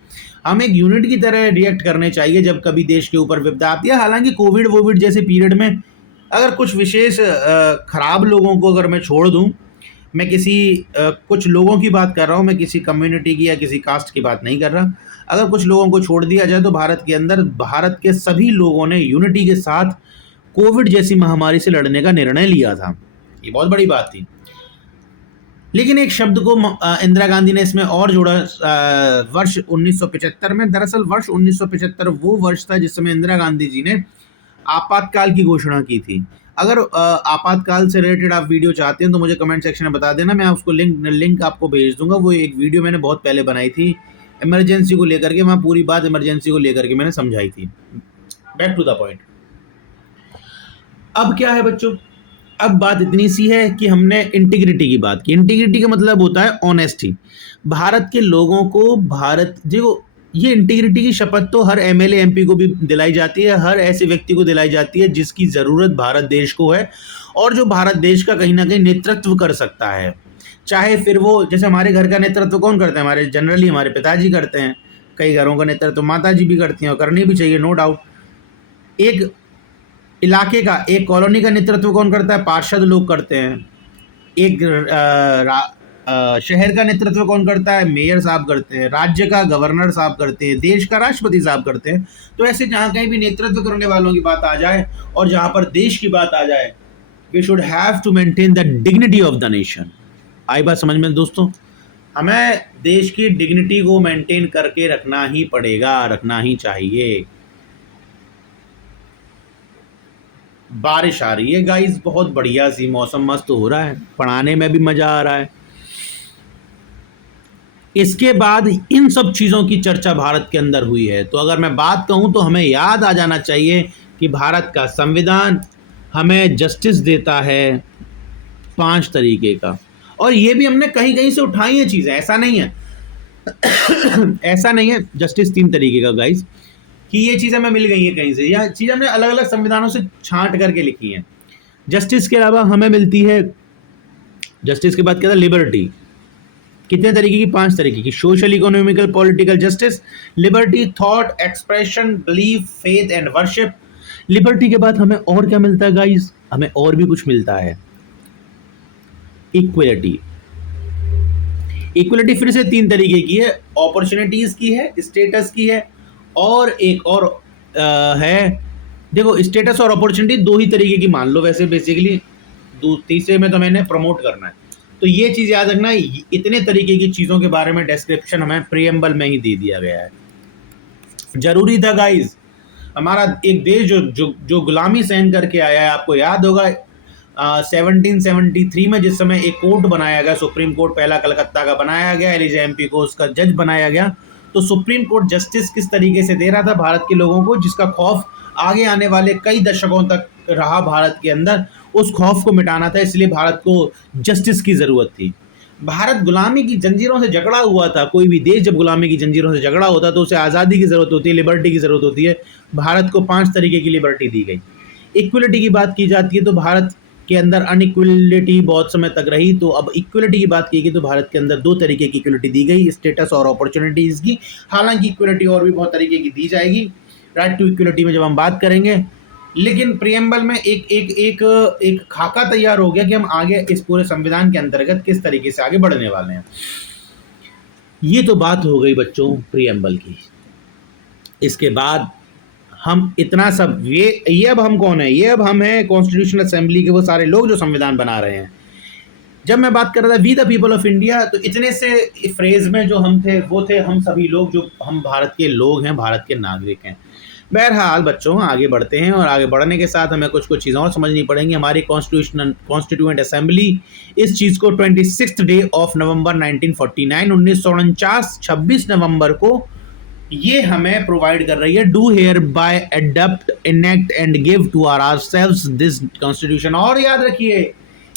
हम एक यूनिट की तरह रिएक्ट करने चाहिए जब कभी देश के ऊपर विपदा आती है। हालांकि कोविड वोविड जैसे पीरियड में अगर कुछ विशेष खराब लोगों को अगर मैं छोड़ दूं, मैं किसी कुछ लोगों की बात कर रहा हूँ, मैं किसी कम्युनिटी की या किसी कास्ट की बात नहीं कर रहा। अगर कुछ लोगों को छोड़ दिया जाए तो भारत के अंदर भारत के सभी लोगों ने यूनिटी के साथ कोविड जैसी महामारी से लड़ने का निर्णय लिया था। ये बहुत बड़ी बात थी। लेकिन एक शब्द को इंदिरा गांधी ने इसमें और जोड़ा वर्ष 1975 में। दरअसल वर्ष 1975 वो वर्ष था जिस समय इंदिरा गांधी जी ने आपातकाल की घोषणा की थी। अगर आपातकाल से रिलेटेड आप वीडियो चाहते हैं तो मुझे कमेंट सेक्शन में बता देना, मैं उसको लिंक आपको भेज दूंगा। वो एक वीडियो मैंने बहुत पहले बनाई थी इमरजेंसी को लेकर के, वहाँ पूरी बात इमरजेंसी को लेकर के मैंने समझाई थी। Back to the point. अब क्या है बच्चों, अब बात इतनी सी है कि हमने इंटीग्रिटी की बात की। इंटीग्रिटी का मतलब होता है ऑनेस्टी। भारत के लोगों को देखो, ये इंटीग्रिटी की शपथ तो हर एमएलए एमपी को भी दिलाई जाती है, हर ऐसे व्यक्ति को दिलाई जाती है जिसकी ज़रूरत भारत देश को है और जो भारत देश का कहीं ना कहीं नेतृत्व कर सकता है। चाहे फिर वो, जैसे हमारे घर का नेतृत्व कौन करते हैं, हमारे जनरली हमारे पिताजी करते हैं। कई घरों का नेतृत्व माता जी भी करती हैं और करनी भी चाहिए, नो डाउट। एक इलाके का, एक कॉलोनी का नेतृत्व कौन करता है, पार्षद लोग करते हैं। एक शहर का नेतृत्व कौन करता है, मेयर साहब करते हैं। राज्य का गवर्नर साहब करते हैं। देश का राष्ट्रपति साहब करते हैं। तो ऐसे जहाँ कहीं भी नेतृत्व करने वालों की बात आ जाए और जहाँ पर देश की बात आ जाए, we should have to maintain the dignity of the nation. आई बात समझ में दोस्तों? हमें देश की डिग्निटी को मेंटेन करके रखना ही पड़ेगा, रखना ही चाहिए। बारिश आ रही है गाइस, बहुत बढ़िया सी, मौसम मस्त हो रहा है, पढ़ाने में भी मजा आ रहा है। इसके बाद इन सब चीज़ों की चर्चा भारत के अंदर हुई है, तो अगर मैं बात कहूँ तो हमें याद आ जाना चाहिए कि भारत का संविधान हमें जस्टिस देता है 5 तरीके का। और ये भी हमने कहीं कहीं से उठाई है चीज़ें, ऐसा नहीं है ऐसा नहीं है। जस्टिस 3 तरीके का गाइस, कि ये चीज़ हमें मिल गई है कहीं से, या चीज़ हमने अलग अलग संविधानों से छांट करके लिखी हैं। जस्टिस के अलावा हमें मिलती है, जस्टिस के बाद क्या था, लिबर्टी। कितने तरीके की, 5 तरीके की। Social, economical, political justice, liberty, thought expression, belief, faith and worship. Liberty के बाद हमें और क्या मिलता है गाइस, हमें और भी कुछ मिलता है, इक्वलिटी। इक्वलिटी फिर से 3 तरीके की है, अपॉर्चुनिटीज की है, स्टेटस की है, और एक और है, देखो स्टेटस और अपॉर्चुनिटी 2 ही तरीके की मान लो वैसे बेसिकली, तीसरे में तो मैंने प्रमोट करना है। तो ये चीज़ याद रखना, इतने तरीके की चीज़ों के बारे में डिस्क्रिप्शन हमें प्रीएम्बल में ही दे दिया गया है। जरूरी था गाइज। हमारा एक देश जो गुलामी सहन करके आया है, आपको याद होगा 1773 में जिस समय एक कोर्ट बनाया गया, सुप्रीम कोर्ट पहला कलकत्ता का बनाया गया, एलिजा एमपी को उसका जज बनाया गया। तो सुप्रीम कोर्ट जस्टिस किस तरीके से दे रहा था भारत के लोगों को, जिसका खौफ आगे आने वाले कई दशकों तक रहा भारत के अंदर, उस खौफ को मिटाना था। इसलिए भारत को जस्टिस की ज़रूरत थी। भारत गुलामी की जंजीरों से जकड़ा हुआ था। कोई भी देश जब गुलामी की जंजीरों से जकड़ा होता है तो उसे आज़ादी की ज़रूरत होती है, लिबर्टी की ज़रूरत होती है। भारत को 5 तरीके की लिबर्टी दी गई। इक्वलिटी की बात की जाती है तो भारत के अंदर अनइक्वलिटी बहुत समय तक रही, तो अब इक्वलिटी की बात की गई तो भारत के अंदर 2 तरीके की इक्वलिटी दी गई, स्टेटस और अपॉर्चुनिटीज़ की। हालांकि इक्वलिटी और भी बहुत तरीके की दी जाएगी, राइट टू इक्वलिटी में जब हम बात करेंगे। लेकिन प्रियम्बल में एक खाका तैयार हो गया कि हम आगे इस पूरे संविधान के अंतर्गत किस तरीके से आगे बढ़ने वाले हैं। ये तो बात हो गई बच्चों प्रियम्बल की। इसके बाद हम इतना सब, ये अब हम कौन है, ये अब हम हैं कॉन्स्टिट्यूशनल असेंबली के वो सारे लोग जो संविधान बना रहे हैं। जब मैं बात कर रहा था we the people of India, तो इतने से फ्रेज में जो हम थे वो थे हम सभी लोग, जो हम भारत के लोग हैं, भारत के नागरिक हैं। बहरहाल बच्चों आगे बढ़ते हैं, और आगे बढ़ने के साथ हमें कुछ चीज़ें और समझनी पड़ेंगी। हमारी कॉन्स्टिट्यूएंट असेंबली इस चीज़ को 26 डे ऑफ नवंबर 1949 1949 26 नवंबर को ये हमें प्रोवाइड कर रही है, do hereby adopt enact and give to ourselves this constitution. और याद रखिए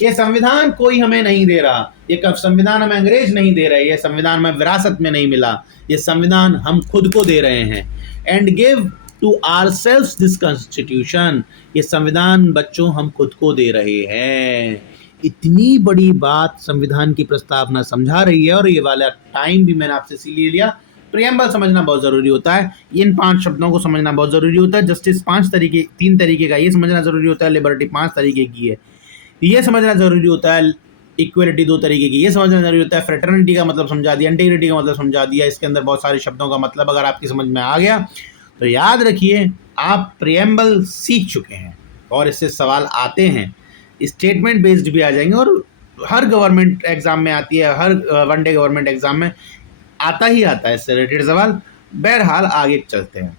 ये संविधान कोई हमें नहीं दे रहा, ये संविधान हमें अंग्रेज नहीं दे रहे, ये संविधान हमें विरासत में नहीं मिला, ये संविधान हम खुद को दे रहे हैं। And give to ourselves this constitution, ये संविधान बच्चों हम खुद को दे रहे हैं। इतनी बड़ी बात संविधान की प्रस्तावना समझा रही है, और ये वाला टाइम भी मैंने आपसे इसीलिए लिया, प्रियम्बल समझना बहुत ज़रूरी होता है, इन 5 शब्दों को समझना बहुत ज़रूरी होता है। जस्टिस 3 तरीके का, ये समझना ज़रूरी होता है। लिबर्टी 5 तरीके की है, ये समझना ज़रूरी होता है। इक्वलिटी 2 तरीके की, ये समझना ज़रूरी होता है। फ्रेटर्निटी का मतलब समझा दिया, इंटीग्रिटी का मतलब समझा दिया। इसके अंदर बहुत सारे शब्दों का मतलब अगर आपकी समझ में आ गया तो याद रखिए आप प्रियम्बल सीख चुके हैं, और इससे सवाल आते हैं, स्टेटमेंट बेस्ड भी आ जाएंगे, और हर गवर्नमेंट एग्जाम में आती है, हर वनडे गवर्नमेंट एग्जाम में आता ही आता है इससे रिलेटेड सवाल। बहरहाल आगे चलते हैं,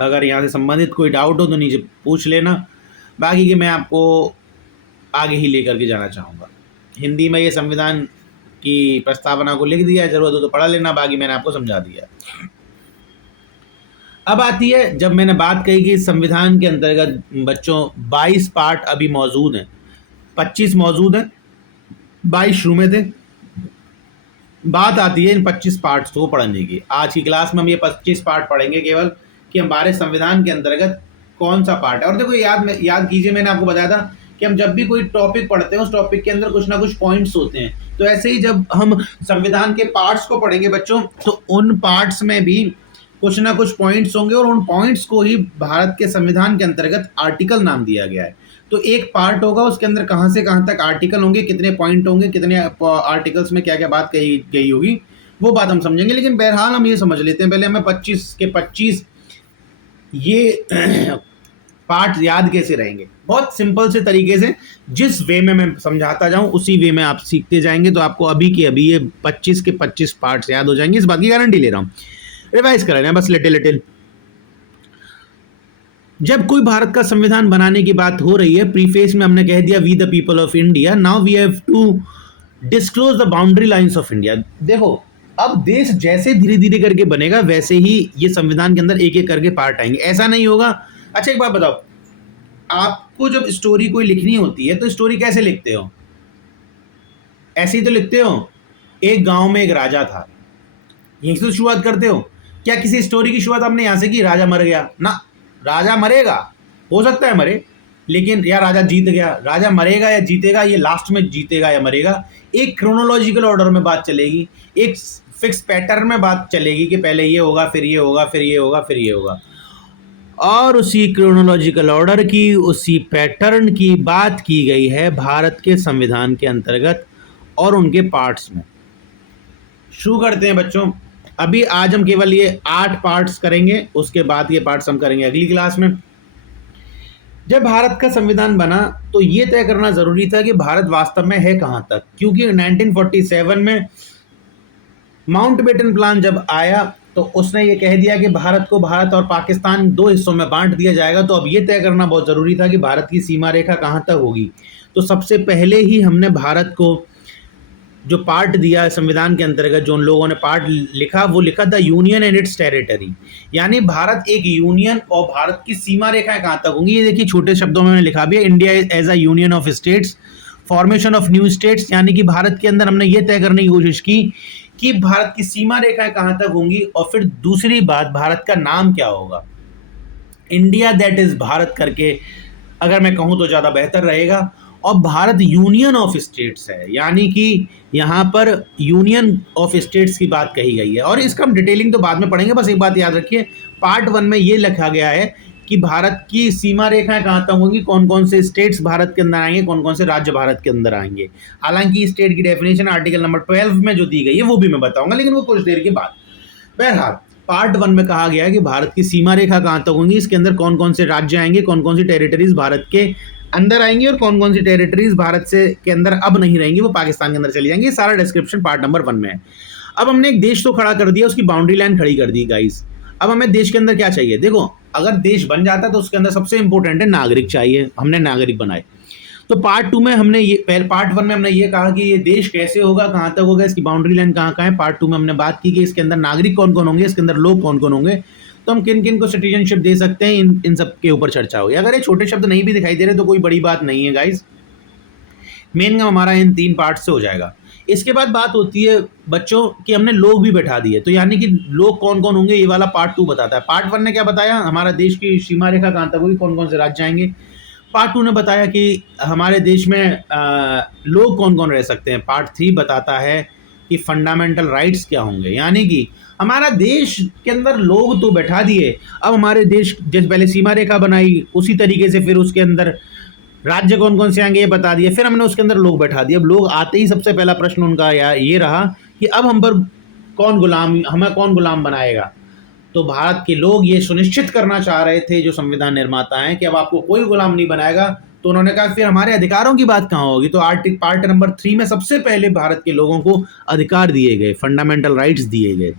अगर यहाँ से संबंधित कोई डाउट हो तो नीचे पूछ लेना, बाकी के मैं आपको आगे ही लेकर के जाना चाहूँगा। हिंदी में ये संविधान की प्रस्तावना को लिख दिया है, ज़रूरत हो तो पढ़ लेना, बाकी मैंने आपको समझा दिया। अब आती है, जब मैंने बात कही कि संविधान के अंतर्गत बच्चों 22 पार्ट अभी मौजूद हैं, 25 मौजूद हैं, 22 शुरू में थे। बात आती है इन 25 पार्ट्स को पढ़ने की। आज की क्लास में हम ये 25 पार्ट पढ़ेंगे केवल, कि हमारे संविधान के अंतर्गत कौन सा पार्ट है। और देखो याद कीजिए, मैंने आपको बताया था कि हम जब भी कोई टॉपिक पढ़ते हैं उस टॉपिक के अंदर कुछ ना कुछ पॉइंट्स होते हैं। तो ऐसे ही जब हम संविधान के पार्ट्स को पढ़ेंगे बच्चों, तो उन पार्ट्स में भी कुछ ना कुछ पॉइंट्स होंगे, और उन पॉइंट्स को ही भारत के संविधान के अंतर्गत आर्टिकल नाम दिया गया है। तो एक पार्ट होगा, उसके अंदर कहाँ से कहाँ तक आर्टिकल होंगे, कितने पॉइंट होंगे, कितने आर्टिकल्स में क्या क्या बात कही गई होगी, वो बात हम समझेंगे। लेकिन बहरहाल हम ये समझ लेते हैं, पहले हमें 25 के 25 ये पार्ट याद कैसे रहेंगे। बहुत सिंपल से तरीके से, जिस वे में मैं समझाता जाऊं उसी वे में आप सीखते जाएंगे, तो आपको अभी के अभी ये 25 के 25 पार्ट्स याद हो जाएंगे, इस बात की गारंटी ले रहा हूं। रिवाइज कर रहे हैं बस लिटिल। जब कोई भारत का संविधान बनाने की बात हो रही है, प्रीफेस में हमने कह दिया we the people of India, now we have to disclose the boundary lines of India. देखो, अब देश जैसे धीरे धीरे करके बनेगा वैसे ही ये संविधान के अंदर एक एक करके पार्ट आएंगे, ऐसा नहीं होगा। अच्छा एक बात बताओ, आपको जब स्टोरी कोई लिखनी होती है तो स्टोरी कैसे लिखते हो? ऐसे ही तो लिखते हो, एक गांव में एक राजा था, यहीं से तो शुरुआत करते हो। क्या किसी स्टोरी की शुरुआत आपने यहाँ से की राजा मर गया? ना, राजा मरेगा, हो सकता है मरे, लेकिन या राजा जीत गया। राजा मरेगा या जीतेगा, ये लास्ट में जीतेगा या मरेगा, एक क्रोनोलॉजिकल ऑर्डर में बात चलेगी, एक फिक्स पैटर्न में बात चलेगी कि पहले ये होगा, फिर ये होगा, फिर ये होगा, फिर ये होगा। और उसी क्रोनोलॉजिकल ऑर्डर की, उसी पैटर्न की बात की गई है भारत के संविधान के अंतर्गत और उनके पार्ट्स में। शुरू करते हैं बच्चों। अभी आज हम केवल ये 8 पार्ट्स करेंगे, उसके बाद ये पार्ट्स हम करेंगे अगली क्लास में। जब भारत का संविधान बना तो ये तय करना जरूरी था कि भारत वास्तव में है कहाँ तक, क्योंकि 1947 में माउंटबेटन प्लान जब आया तो उसने ये कह दिया कि भारत को, भारत और पाकिस्तान 2 हिस्सों में बांट दिया जाएगा। तो अब ये तय करना बहुत ज़रूरी था कि भारत की सीमा रेखा कहाँ तक होगी। तो सबसे पहले ही हमने भारत को जो पार्ट दिया है संविधान के अंतर्गत, जो उन लोगों ने पार्ट लिखा, वो लिखा था यूनियन एंड इट्स टेरिटरी, यानी भारत एक यूनियन और भारत की सीमा रेखाएं कहाँ तक होंगी। ये देखिए छोटे शब्दों में मैंने लिखा भी है, India as a union of states, formation of new states, यानी कि भारत के अंदर हमने ये तय करने की कोशिश की कि भारत की सीमा रेखाएं कहाँ तक होंगी। और फिर दूसरी बात, भारत का नाम क्या होगा। इंडिया दैट इज भारत करके अगर मैं कहूँ तो ज़्यादा बेहतर रहेगा। और भारत यूनियन ऑफ स्टेट्स है, यानी कि यहाँ पर यूनियन ऑफ स्टेट्स की बात कही गई है। और इसका हम डिटेलिंग तो बाद में पढ़ेंगे, बस एक बात याद रखिए, पार्ट 1 में ये लिखा गया है कि भारत की सीमा रेखाएं कहाँ तक होंगी, कौन कौन से स्टेट्स भारत के अंदर आएंगे, कौन कौन से राज्य भारत के अंदर आएंगे। हालांकि स्टेट की डेफिनेशन आर्टिकल नंबर 12 में जो दी गई है वो भी मैं बताऊंगा, लेकिन वो कुछ देर के बाद। बहरहाल पार्ट 1 में कहा गया है कि भारत की सीमा रेखा कहाँ तक होंगी, इसके अंदर कौन कौन से राज्य आएंगे, कौन कौन सी टेरिटरीज भारत के अंदर आएंगी और कौन कौन सी टेरिटरीज भारत से के अंदर अब नहीं रहेंगी, वो पाकिस्तान के अंदर चली जाएंगी। सारा डिस्क्रिप्शन पार्ट नंबर 1 में है। अब हमने एक देश तो खड़ा कर दिया, उसकी बाउंड्री लाइन खड़ी कर दी गाइस। अब हमें देश के अंदर क्या चाहिए? देखो, अगर देश बन जाता है तो उसके अंदर सबसे इंपॉर्टेंट है नागरिक चाहिए। हमने नागरिक बनाए। तो पार्ट 2 में हमने ये, पार्ट 1 में हमने ये कहा कि ये देश कैसे होगा, कहाँ तक होगा, इसकी बाउंड्री लाइन कहाँ कहाँ है। पार्ट 2 में हमने बात की कि इसके अंदर नागरिक कौन कौन होंगे, इसके अंदर लोग कौन कौन होंगे, तो हम किन किन को सिटीजनशिप दे सकते हैं, इन सब के ऊपर चर्चा हुई। अगर ये छोटे शब्द नहीं भी दिखाई दे रहे तो कोई बड़ी बात नहीं है गाइज। मेन काम हमारा इन 3 पार्ट से हो जाएगा। इसके बाद बात होती है बच्चों कि हमने लोग भी बैठा दिए, तो यानी कि लोग कौन-कौन होंगे ये वाला पार्ट 2 बताता है। पार्ट 1 ने क्या बताया, हमारा देश की सीमा रेखा कहाँ तक होगी, कौन-कौन से राज्य आएँगे। पार्ट 2 ने बताया कि हमारे देश में लोग कौन-कौन रह सकते हैं। पार्ट 3 बताता है कि फंडामेंटल राइट्स क्या होंगे, यानी कि हमारा देश के अंदर लोग तो बैठा दिए, अब हमारे देश जैसे पहले सीमा रेखा बनाई, उसी तरीके से फिर उसके अंदर राज्य कौन-कौन से आएँगे ये बता दिया, फिर हमने उसके अंदर लोग बैठा दिए। अब लोग आते ही सबसे पहला प्रश्न उनका ये रहा कि अब हम पर हमें कौन गुलाम बनाएगा। तो भारत के लोग ये सुनिश्चित करना चाह रहे थे, जो संविधान निर्माता हैं, कि अब आपको कोई गुलाम नहीं बनाएगा। तो उन्होंने कहा फिर हमारे अधिकारों की बात कहाँ होगी। तो पार्ट नंबर 3 में सबसे पहले भारत के लोगों को अधिकार दिए गए, फंडामेंटल राइट्स दिए गए।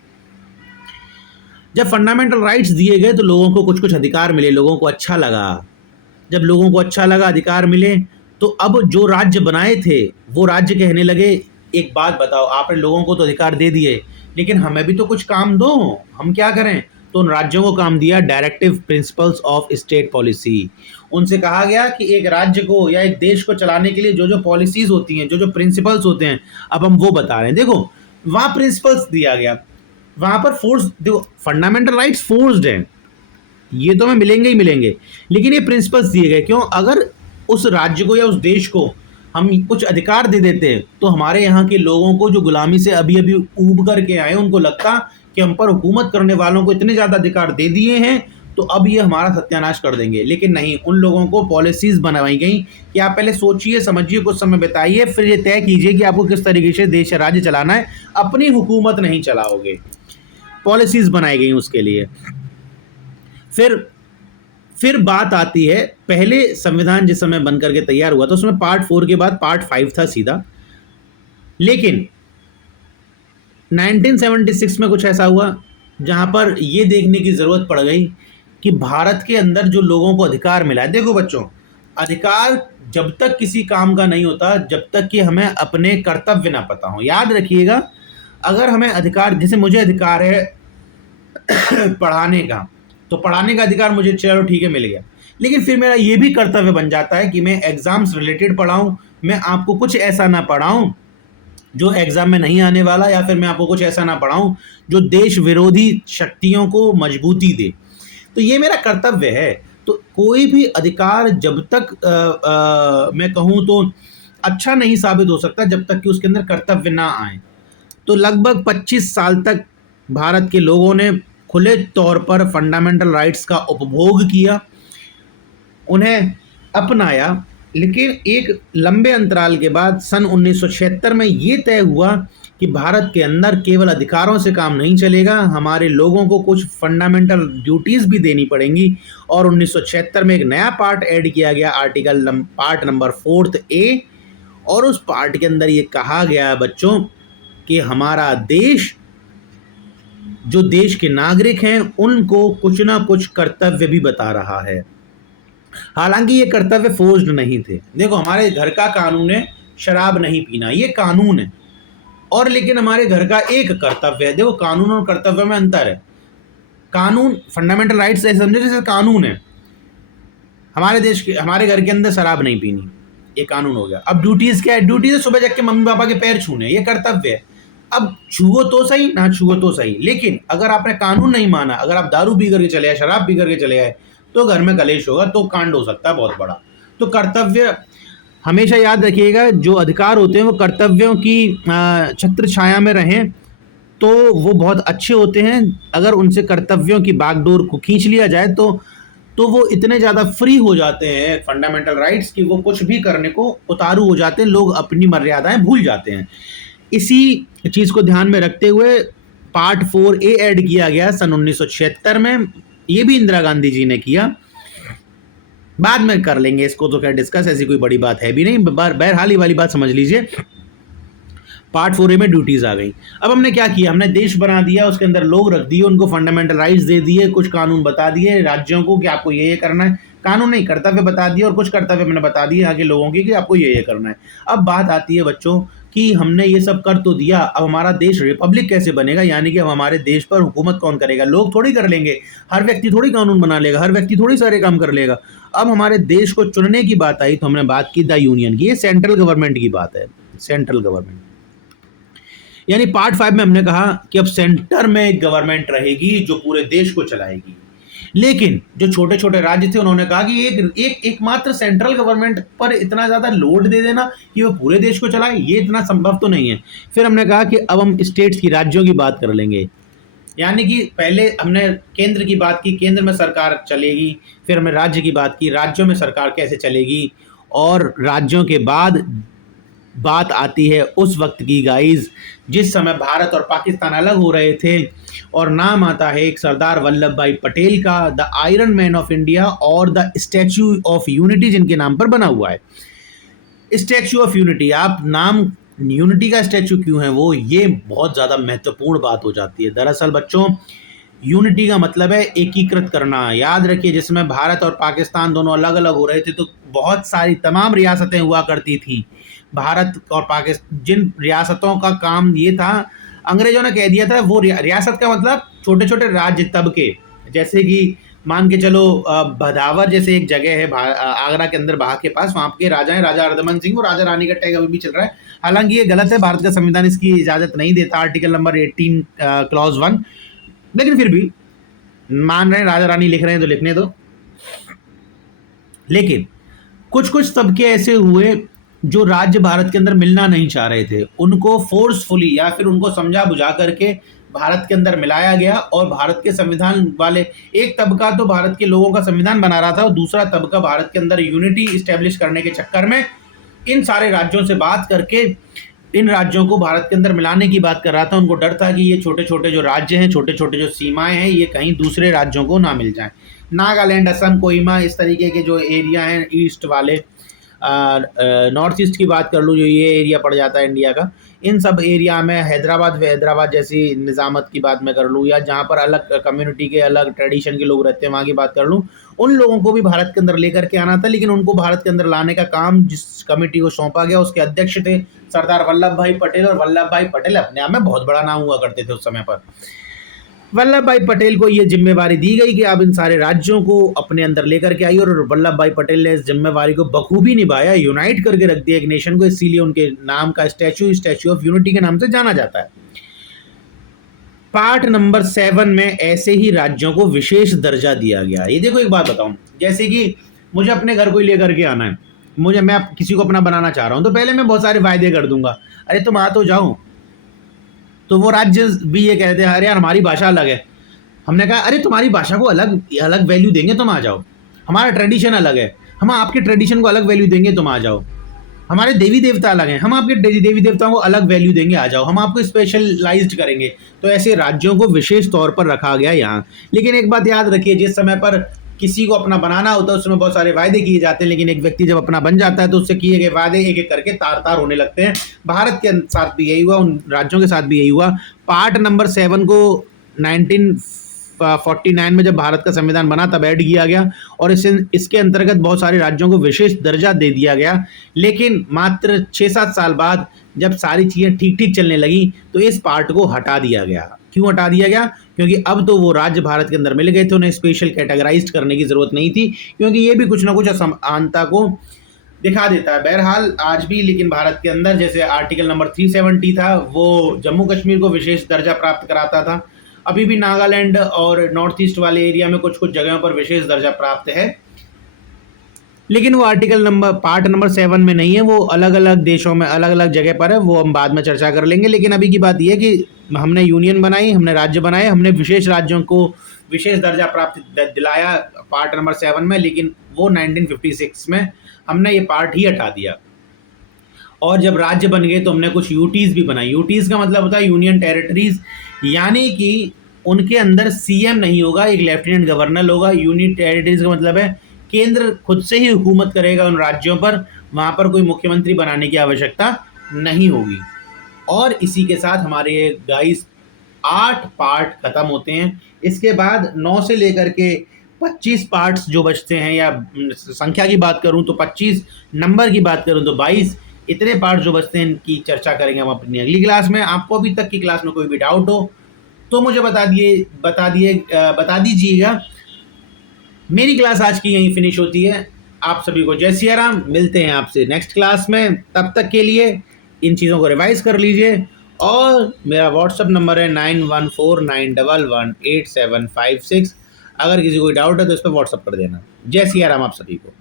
जब फंडामेंटल राइट्स दिए गए तो लोगों को कुछ कुछ अधिकार मिले, लोगों को अच्छा लगा। जब लोगों को अच्छा लगा, अधिकार मिले, तो अब जो राज्य बनाए थे वो राज्य कहने लगे एक बात बताओ, आपने लोगों को तो अधिकार दे दिए, लेकिन हमें भी तो कुछ काम दो, हम क्या करें। तो उन राज्यों को काम दिया directive principles of state policy. उनसे कहा गया कि एक राज्य को या एक देश को चलाने के लिए जो जो पॉलिसीज होती हैं, जो जो प्रिंसिपल्स होते हैं, अब हम वो बता रहे हैं। देखो वहाँ प्रिंसिपल्स दिया गया, वहाँ पर फोर्स, देखो फंडामेंटल राइट्स फोर्स्ड हैं, ये तो हमें मिलेंगे ही मिलेंगे, लेकिन ये प्रिंसिपल्स दिए गए क्यों। अगर उस राज्य को या उस देश को हम कुछ अधिकार दे देते हैं तो हमारे यहाँ के लोगों को जो गुलामी से अभी अभी ऊब करके आए, उनको लगता कि हम पर हुकूमत करने वालों को इतने ज़्यादा अधिकार दे दिए हैं तो अब ये हमारा सत्यानाश कर देंगे। लेकिन नहीं, उन लोगों को पॉलिसीज़ बनवाई गई कि आप पहले सोचिए समझिए, कुछ समय बिताइए, फिर ये तय कीजिए कि आपको किस तरीके से देश या राज्य चलाना है, अपनी हुकूमत नहीं चलाओगे। पॉलिसीज़ बनाई गई उसके लिए। फिर बात आती है, पहले संविधान जिस समय बन करके तैयार हुआ था उसमें पार्ट 4 के बाद पार्ट 5 था सीधा, लेकिन 1976 में कुछ ऐसा हुआ जहां पर ये देखने की ज़रूरत पड़ गई कि भारत के अंदर जो लोगों को अधिकार मिला है। देखो बच्चों, अधिकार जब तक किसी काम का नहीं होता जब तक कि हमें अपने कर्तव्य ना पता हो। याद रखिएगा, अगर हमें अधिकार, जैसे मुझे अधिकार है पढ़ाने का, तो पढ़ाने का अधिकार मुझे चलो ठीक है मिल गया, लेकिन फिर मेरा ये भी कर्तव्य बन जाता है कि मैं एग्जाम्स रिलेटेड पढ़ाऊं, मैं आपको कुछ ऐसा ना पढ़ाऊं जो एग्जाम में नहीं आने वाला, या फिर मैं आपको कुछ ऐसा ना पढ़ाऊं जो देश विरोधी शक्तियों को मजबूती दे। तो ये मेरा कर्तव्य है। तो कोई भी अधिकार जब तक मैं कहूँ तो अच्छा नहीं साबित हो सकता जब तक कि उसके अंदर कर्तव्य ना आए। तो लगभग 25 साल तक भारत के लोगों ने खुले तौर पर फंडामेंटल राइट्स का उपभोग किया, उन्हें अपनाया, लेकिन एक लंबे अंतराल के बाद सन 1976 में ये तय हुआ कि भारत के अंदर केवल अधिकारों से काम नहीं चलेगा, हमारे लोगों को कुछ फंडामेंटल ड्यूटीज़ भी देनी पड़ेंगी। और 1976 में एक नया पार्ट ऐड किया गया, पार्ट नंबर 4A, और उस पार्ट के अंदर ये कहा गया बच्चों कि हमारा देश, जो देश के नागरिक हैं, उनको कुछ ना कुछ कर्तव्य भी बता रहा है। हालांकि ये कर्तव्य फोर्स्ड नहीं थे। देखो हमारे घर का कानून है शराब नहीं पीना, ये कानून है, और लेकिन हमारे घर का एक कर्तव्य है। देखो कानून और कर्तव्य में अंतर है। कानून, फंडामेंटल राइट्स ऐसे समझो जैसे कानून है, हमारे देश के, हमारे घर के अंदर शराब नहीं पीनी, ये कानून हो गया। अब ड्यूटीज क्या है? ड्यूटीज है सुबह जग के मम्मी पापा के पैर छूने, ये कर्तव्य है। अब छुओ तो सही, ना छुओ तो सही, लेकिन अगर आपने कानून नहीं माना, अगर आप दारू पी करके चले आए, शराब पी करके चले आए, तो घर में कलेश होगा, तो कांड हो सकता है बहुत बड़ा। तो कर्तव्य हमेशा याद रखिएगा, जो अधिकार होते हैं वो कर्तव्यों की छत्र छाया में रहें तो वो बहुत अच्छे होते हैं। अगर उनसे कर्तव्यों की बागडोर को खींच लिया जाए तो वो इतने ज़्यादा फ्री हो जाते हैं फंडामेंटल राइट्स की, वो कुछ भी करने को उतारू हो जाते हैं, लोग अपनी मर्यादाएं भूल जाते हैं। इसी चीज़ को ध्यान में रखते हुए पार्ट 4A ऐड किया गया सन 1976 में। ये भी इंदिरा गांधी जी ने किया, बाद में कर लेंगे इसको, तो क्या डिस्कस, ऐसी कोई बड़ी बात है भी नहीं। बहरहाल ये वाली बात समझ लीजिए, पार्ट 4A में ड्यूटीज़ आ गई। अब हमने क्या किया, हमने देश बना दिया, उसके अंदर लोग रख दिए, उनको फंडामेंटल राइट्स दे दिए, कुछ कानून बता दिए राज्यों को कि आपको ये करना है, कानून नहीं कर्तव्य बता दिए, और कुछ कर्तव्य मैंने बता दिए यहाँ के लोगों की कि आपको ये करना है। अब बात आती है बच्चों कि हमने ये सब कर तो दिया, अब हमारा देश रिपब्लिक कैसे बनेगा, यानी कि अब हमारे देश पर हुकूमत कौन करेगा, लोग थोड़ी कर लेंगे, हर व्यक्ति थोड़ी कानून बना लेगा, हर व्यक्ति थोड़ी सारे काम कर लेगा। अब हमारे देश को चुनने की बात आई तो हमने बात की द यूनियन की, ये सेंट्रल गवर्नमेंट की बात है, सेंट्रल गवर्नमेंट। यानी पार्ट 5 में हमने कहा कि अब सेंटर में एक गवर्नमेंट रहेगी जो पूरे देश को चलाएगी, लेकिन जो छोटे छोटे राज्य थे उन्होंने कहा कि एकमात्र सेंट्रल गवर्नमेंट पर इतना ज्यादा लोड दे देना कि वो पूरे देश को चलाए, ये इतना संभव तो नहीं है। फिर हमने कहा कि अब हम स्टेट्स की, राज्यों की बात कर लेंगे, यानी कि पहले हमने केंद्र की बात की, केंद्र में सरकार चलेगी, फिर हमने राज्य की बात की, राज्यों में सरकार कैसे चलेगी, और राज्यों के बाद बात आती है उस वक्त की गाइज जिस समय भारत और पाकिस्तान अलग हो रहे थे, और नाम आता है एक सरदार वल्लभ भाई पटेल का, the iron man of India और द स्टैच्यू ऑफ यूनिटी जिनके नाम पर बना हुआ है। स्टैच्यू ऑफ यूनिटी, आप नाम यूनिटी का स्टैच्यू क्यों है वो, ये बहुत ज़्यादा महत्वपूर्ण बात हो जाती है। दरअसल बच्चों, यूनिटी का मतलब है एकीकृत करना। याद रखिए, जिसमें भारत और पाकिस्तान दोनों अलग अलग हो रहे थे तो बहुत सारी तमाम रियासतें हुआ करती थी। भारत और पाकिस्तान, जिन रियासतों का काम ये था, अंग्रेजों ने कह दिया था, वो रियासत का मतलब छोटे छोटे राज्य तबके, जैसे कि मान के चलो भदावर जैसे एक जगह है आगरा के अंदर, बाह के पास, वहाँ के राजा है राजा हरदमन सिंह, और राजा रानी का टैग अभी भी चल रहा है। हालांकि ये गलत है, भारत का संविधान इसकी इजाज़त नहीं देता, आर्टिकल नंबर 18 क्लॉज 1, लेकिन फिर भी मान रहे हैं, राजा रानी लिख रहे हैं तो लिखने दो। लेकिन कुछ कुछ तबके ऐसे हुए जो राज्य भारत के अंदर मिलना नहीं चाह रहे थे, उनको फोर्सफुली या फिर उनको समझा बुझा करके भारत के अंदर मिलाया गया, और भारत के संविधान वाले एक तबका तो भारत के लोगों का संविधान बना रहा था, और दूसरा तबका भारत के अंदर यूनिटी इस्टेब्लिश करने के चक्कर में इन सारे राज्यों से बात करके इन राज्यों को भारत के अंदर मिलाने की बात कर रहा था। उनको डर था कि ये छोटे छोटे जो राज्य हैं, छोटे छोटे जो सीमाएं हैं, ये कहीं दूसरे राज्यों को ना मिल जाएं। नागालैंड, असम, कोहिमा, इस तरीके के जो एरिया हैं ईस्ट वाले, नॉर्थ ईस्ट की बात कर लूँ, जो ये एरिया पड़ जाता है इंडिया का, इन सब एरिया में हैदराबाद जैसी निज़ामत की बात मैं कर लूँ, या जहाँ पर अलग कम्युनिटी के, अलग ट्रेडिशन के लोग रहते हैं, वहाँ की बात कर लूँ, उन लोगों को भी भारत के अंदर लेकर के आना था। लेकिन उनको भारत के अंदर लाने का काम जिस कमेटी को सौंपा गया, उसके अध्यक्ष थे सरदार वल्लभ भाई पटेल, और वल्लभ भाई पटेल अपने आप में बहुत बड़ा नाम हुआ करते थे उस समय पर। वल्लभ भाई पटेल को ये जिम्मेवारी दी गई कि आप इन सारे राज्यों को अपने अंदर लेकर के आइए, और वल्लभ भाई पटेल ने इस जिम्मेवारी को बखूबी निभाया, यूनाइट करके रख दिया एक नेशन को, इसीलिए उनके नाम का स्टैच्यू ऑफ यूनिटी के नाम से जाना जाता है। पार्ट नंबर 7 में ऐसे ही राज्यों को विशेष दर्जा दिया गया। ये देखो, एक बात बताऊं, जैसे कि मुझे अपने घर को लेकर के आना है, मैं किसी को अपना बनाना चाह रहा हूं, तो पहले मैं बहुत सारे वायदे कर दूंगा, अरे तुम आ तो जाओ, तो वो राज्य भी ये कहते हैं, अरे यार हमारी भाषा अलग है। हमने कहा अरे तुम्हारी भाषा को अलग अलग वैल्यू देंगे, तुम आ जाओ। हमारा ट्रेडिशन अलग है, हम आपके ट्रेडिशन को अलग वैल्यू देंगे, तुम आ जाओ। हमारे देवी देवता अलग हैं, हम आपके देवी देवताओं को अलग वैल्यू देंगे, आ जाओ, हम आपको स्पेशलाइज्ड करेंगे। तो ऐसे राज्यों को विशेष तौर पर रखा गया यहाँ। लेकिन एक बात याद रखिए, जिस समय पर किसी को अपना बनाना होता है उस समय बहुत सारे वायदे किए जाते हैं, लेकिन एक व्यक्ति जब अपना बन जाता है तो उससे किए गए वायदे एक एक करके तार तार होने लगते हैं। भारत के साथ भी यही हुआ, उन राज्यों के साथ भी यही हुआ। पार्ट नंबर 7 को 1949 में जब भारत का संविधान बना तब ऐड किया गया, और इसके अंतर्गत बहुत सारे राज्यों को विशेष दर्जा दे दिया गया। लेकिन मात्र 6-7 साल बाद जब सारी चीज़ें ठीक ठीक चलने लगी तो इस पार्ट को हटा दिया गया। क्यों हटा दिया गया? क्योंकि अब तो वो राज्य भारत के अंदर मिल गए थे, उन्हें स्पेशल कैटेगराइज्ड करने की ज़रूरत नहीं थी, क्योंकि ये भी कुछ ना कुछ असमानता को दिखा देता है। बहरहाल आज भी लेकिन भारत के अंदर जैसे आर्टिकल नंबर 370 था, वो जम्मू कश्मीर को विशेष दर्जा प्राप्त कराता था। अभी भी नागालैंड और नॉर्थ ईस्ट वाले एरिया में कुछ कुछ जगहों पर विशेष दर्जा प्राप्त है, लेकिन वो पार्ट नंबर 7 में नहीं है, वो अलग अलग देशों में अलग अलग जगह पर है, वो हम बाद में चर्चा कर लेंगे। लेकिन अभी की बात यह है कि हमने यूनियन बनाई, हमने राज्य बनाए, हमने विशेष राज्यों को विशेष दर्जा प्राप्त दिलाया पार्ट नंबर 7 में, लेकिन वो 1956 में हमने ये पार्ट ही हटा दिया। और जब राज्य बन गए तो हमने कुछ यूटीज़ भी बनाई। यूटीज़ का मतलब होता है यूनियन टेरिटरीज, यानी कि उनके अंदर सीएम नहीं होगा, एक लेफ्टिनेंट गवर्नर होगा। यूनियन टेरिटरीज का मतलब है केंद्र खुद से ही हुकूमत करेगा उन राज्यों पर, वहाँ पर कोई मुख्यमंत्री बनाने की आवश्यकता नहीं होगी। और इसी के साथ हमारे गाइस 8 पार्ट खत्म होते हैं। इसके बाद 9 से लेकर के 25 पार्ट्स जो बचते हैं, या संख्या की बात करूं तो 25, नंबर की बात करूं तो 22, इतने पार्ट जो बचते हैं इनकी चर्चा करेंगे हम अपनी अगली क्लास में। आपको अभी तक की क्लास में कोई भी डाउट हो तो मुझे बता दीजिएगा। मेरी क्लास आज की यहीं फिनिश होती है। आप सभी को जय सिया राम। मिलते हैं आपसे नेक्स्ट क्लास में। तब तक के लिए इन चीज़ों को रिवाइज कर लीजिए। और मेरा व्हाट्सअप नंबर है 9149118756। अगर किसी को डाउट है तो इस पर व्हाट्सअप कर देना। जय सिया राम आप सभी को।